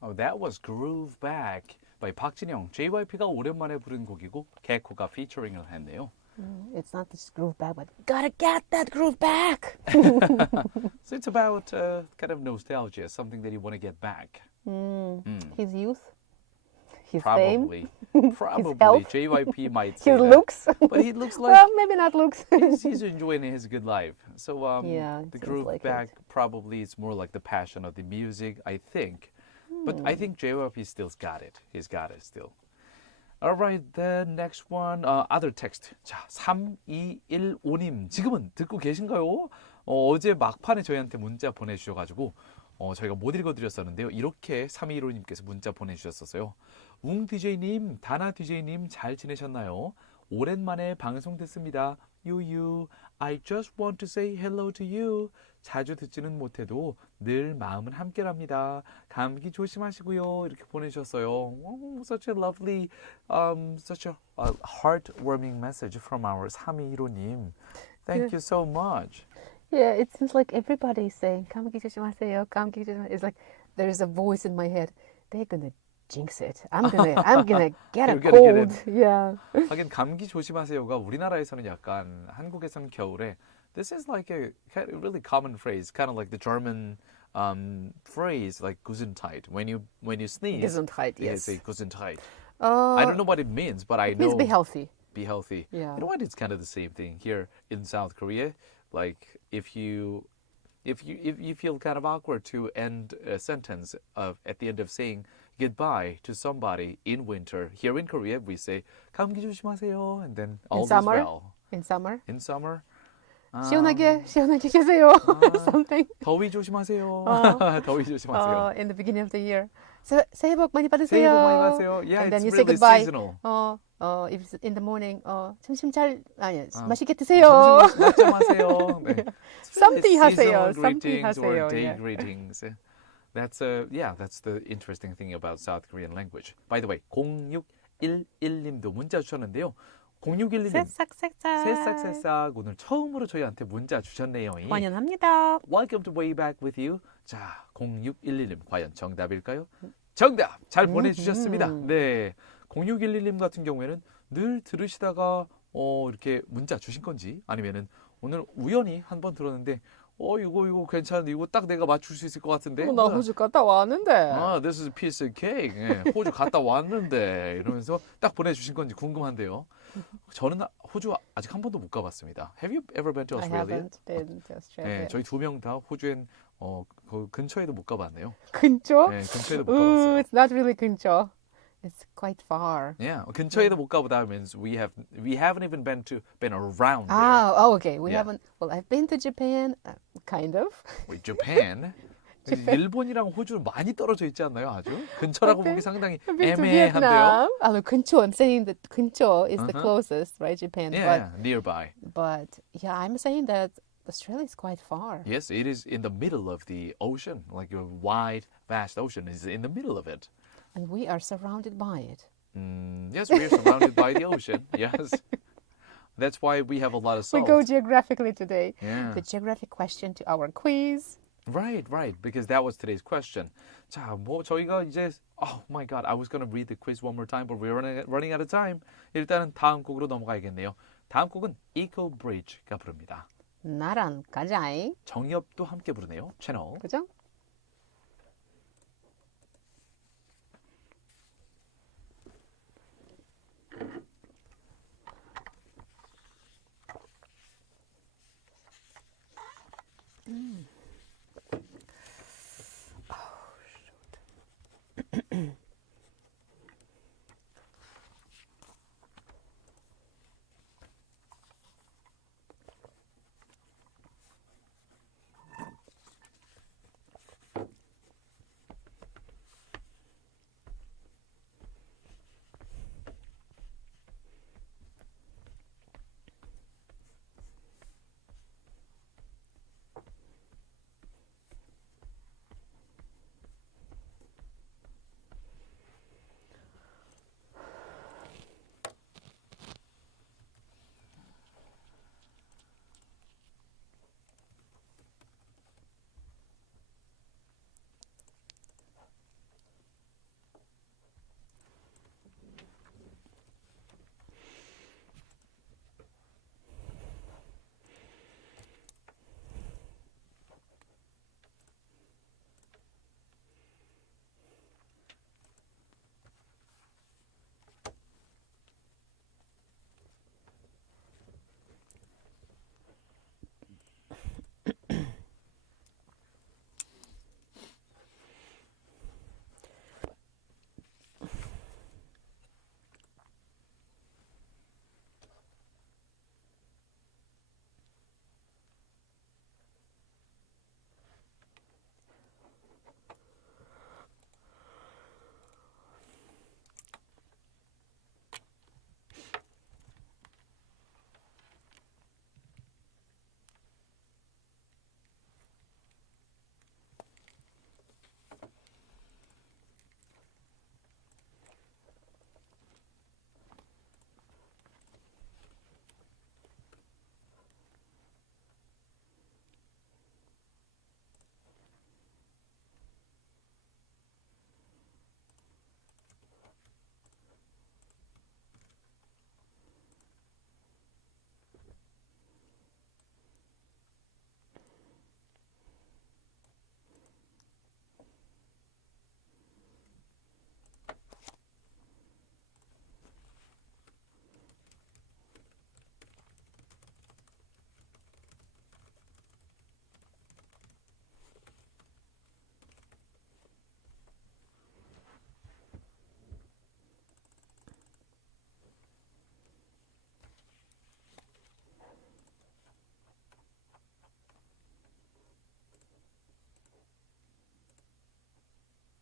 Oh, that was Groove Back by 박진영. JYP가 오랜만에 부른 곡이고 개코가 피처링을 했네요. It's not this groove back, but gotta get that groove back. So it's about kind of nostalgia, something that you want to get back. His youth, his fame, Probably. health. JYP might say his that. looks. But he looks like Well, maybe not looks. he's enjoying his good life. So Yeah, the seems Groove like Back it. probably is more like the passion of the music, I think. But I think JYP still's got it. He's got it still. All right, the next one, other text. 자, 3215님, 지금은 듣고 계신가요? 어제 막판에 저희한테 문자 보내주셔가지고 저희가 못 읽어드렸었는데요. 이렇게 3215님께서 문자 보내주셨었어요. 웅 DJ님, 다나 DJ님 잘 지내셨나요? 오랜만에 방송 듣습니다. 유유, I just want to say hello to you. 자주 듣지는 못해도 늘 마음은 함께랍니다. 감기 조심하시고요. 이렇게 보내주셨어요. Oh, such a lovely, such a heartwarming message from our 3215님. Thank you so much. Yeah, it seems like everybody is saying 감기 조심하세요. 감기 조심하세요. It's like there's a voice in my head. They're gonna jinx it. I'm gonna get a You're gonna cold. get Yeah. 하긴 감기 조심하세요가 우리나라에서는 약간 한국에서는 겨울에 this is like a really common phrase, kind of like the German phrase like Gesundheit. When you sneeze, Gesundheit, they yes. say Gesundheit. I don't know what it means, but I It means know be healthy. Be healthy. Yeah. You know what? It's kind of the same thing here in South Korea. Like if you feel kind of awkward to end a sentence at the end of saying goodbye to somebody in winter, here in Korea we say 감기 조심하세요, and then all is summer? well. In summer? In summer, 시원하게 계세요. Something. 더위 조심하세요. 더위 조심하세요. In the beginning of the year. 새해 복 많이 받으세요. 새해 복 많이 받으세요. Yeah, And it's then you say really goodbye. seasonal. If it's in the morning, 점심 맛있게 점심 드세요. 맛좀 하세요. 네. Something 하세요. Seasonal Something greetings or 하세요. day Yeah. greetings. That's the interesting thing about South Korean language. By the way, 0611님도 문자 주셨는데요. 0611님 새싹 오늘 처음으로 저희한테 문자 주셨네요. 환영합니다. Welcome to Way Back with You. 자, 0611님 과연 정답일까요? 정답 잘 보내주셨습니다. 네, 0611님 같은 경우에는 늘 들으시다가 이렇게 문자 주신 건지 아니면은 오늘 우연히 한번 들었는데 이거 괜찮은데 이거 딱 내가 맞출 수 있을 것 같은데. 나 호주 갔다 왔는데. This is a piece of cake. 예, 호주 갔다 왔는데 이러면서 딱 보내주신 건지 궁금한데요. 저는 호주 아직 한 번도 못 가봤습니다. Have you ever been to I Australia? haven't been to Australia. 네, 저희 두 명 다 호주엔 그 근처에도 못 가봤네요. 근처? 네, 근처에도 못 가봤어요. It's not really 근처. It's quite far. Yeah, 근처에도 못 가보다 means we haven't even been around there. Okay. We Yeah. haven't. Well, I've been to Japan, kind of. With Japan. 일본이랑 호주는 많이 떨어져 있지 않나요? 아주 근처라고 보기 상당히 I've been to 애매한데요. Vietnam. 근처. I'm saying that 근처 is the closest, right? Japan. Yeah, nearby. But yeah, I'm saying that Australia is quite far. Yes, it is in the middle of the ocean, like a wide, vast ocean is in the middle of it. And we are surrounded by it. Yes, we are surrounded by the ocean. Yes. That's why we have a lot of We salt. go geographically today. Yeah. The geographic question to our quiz. Right, because that was today's question. 자, 저희가 이제 oh my god, I was going to read the quiz one more time, but we're running out of time. 일단은 다음 곡으로 넘어가야겠네요. 다음 곡은 Eco Bridge가 부릅니다. 나랑 가자잉. 정엽도 함께 부르네요. 채널. 그죠?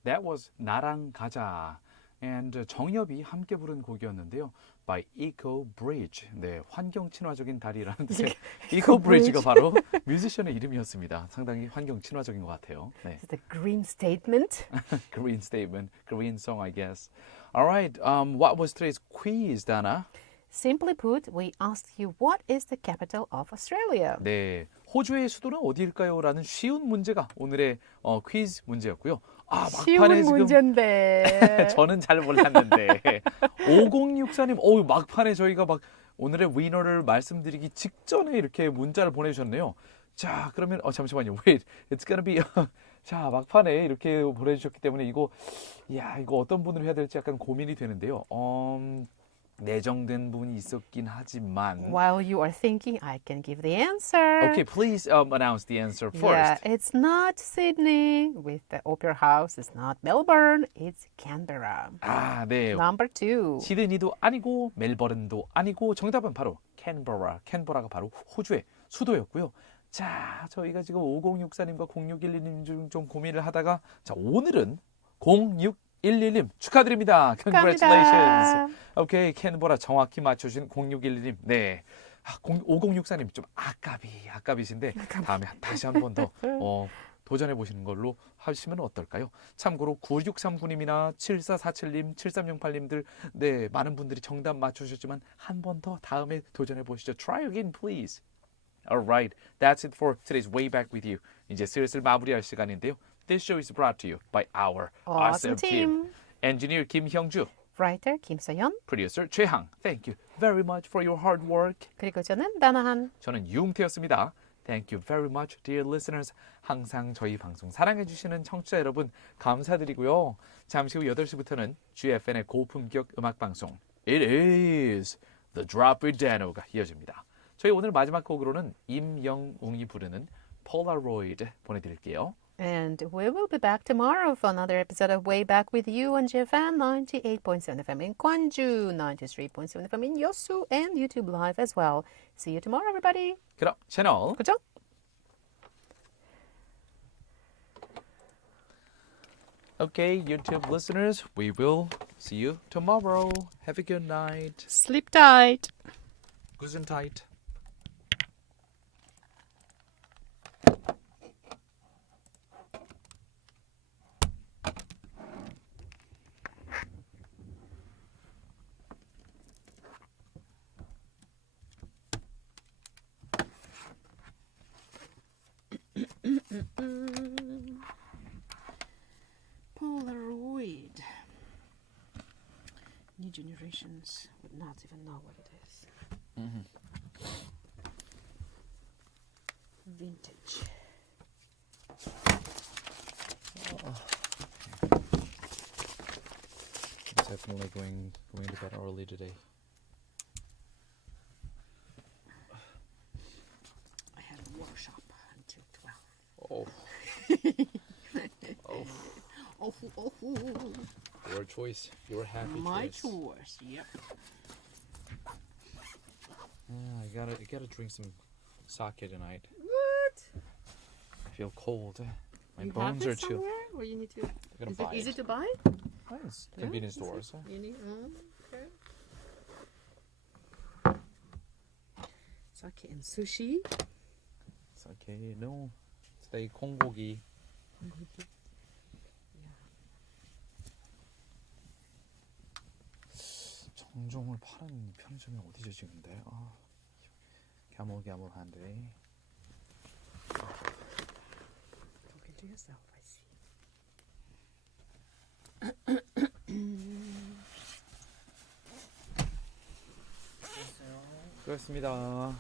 That was 나랑 가자. And 정엽이 함께 부른 곡이었는데요. By Eco Bridge. 네, 환경 친화적인 다리라는 뜻의 Eco Bridge가 바로 뮤지션의 이름이었습니다. 상당히 환경 친화적인 것 같아요. 네. The green statement. Green statement, green song, I guess. All right. What was today's quiz, Dana? Simply put, we asked you what is the capital of Australia. 네, 호주의 수도는 어디일까요? 라는 쉬운 문제가 오늘의 퀴즈 문제였고요. 아, 쉬운 막판에 지금 문제인데. 저는 잘 몰랐는데 5064님, 막판에 저희가 막 오늘의 위너를 말씀드리기 직전에 이렇게 문자를 보내주셨네요. 자, 그러면 잠시만요. Wait, it's gonna be 자, 막판에 이렇게 보내주셨기 때문에 이거 어떤 분으로 해야 될지 약간 고민이 되는데요. 내정된 분이 있었긴 하지만. While you are thinking, I can give the answer. Okay, please announce the answer first. Yeah, it's not Sydney with the Opera House. It's not Melbourne. It's Canberra. 아, 네. Number 2. 시드니도 아니고 멜버른도 아니고 정답은 바로 캔버라. 캔버라가 바로 호주의 수도였고요. 자, 저희가 지금 5064님과 0612님 중 좀 고민을 하다가 자, 오늘은 0611님 축하드립니다. Congratulations. 오케이, 캔버라 정확히 맞춰주신 0611님. 네. 5064님 좀 아깝이신데 다음에 다시 한 번 더 도전해 보시는 걸로 하시면 어떨까요? 참고로 9639님이나 7447님, 7308님들 네, 많은 분들이 정답 맞추셨지만 한 번 더 다음에 도전해 보시죠. Try again, please. Alright, that's it for today's Way Back with You. 이제 슬슬 마무리할 시간인데요. This show is brought to you by our awesome team. Engineer 김형주, Writer 김서연. Producer 최항. Thank you very much for your hard work. 그리고 저는 나나한. 저는 유웅태였습니다. Thank you very much, dear listeners. 항상 저희 방송 사랑해주시는 청취자 여러분 감사드리고요. 잠시 후 8시부터는 GFN의 고품격 음악방송 It is The Drop with Dano가 이어집니다. 저희 오늘 마지막 곡으로는 임영웅이 부르는 Polaroid 보내드릴게요. And we will be back tomorrow for another episode of Way Back with You on GFM 98.7 FM in Gwangju, 93.7 FM in Yosu, and YouTube Live as well. See you tomorrow, everybody. 그럼 채널 고정. Okay, YouTube listeners, we will see you tomorrow. Have a good night. Sleep tight. Gesundheit. Polaroid. New generations would not even know what it is. Vintage. Definitely going to bed early today. I had a workshop until 12. Your choice. Your happy My choice. choice. Yep. I gotta drink some sake tonight. What? I feel cold. My You bones have are this chilled. somewhere, or you need to? Gotta Is buy it easy it. to buy? Yes, Yeah, convenience is it? stores. You need. Okay. Sake and sushi. Sake, no. Today 콩고기. 정종을 파는 편의점이 어디죠 지금인데? 갸물갸물한데. Talking to yourself, I see. 그렇습니다.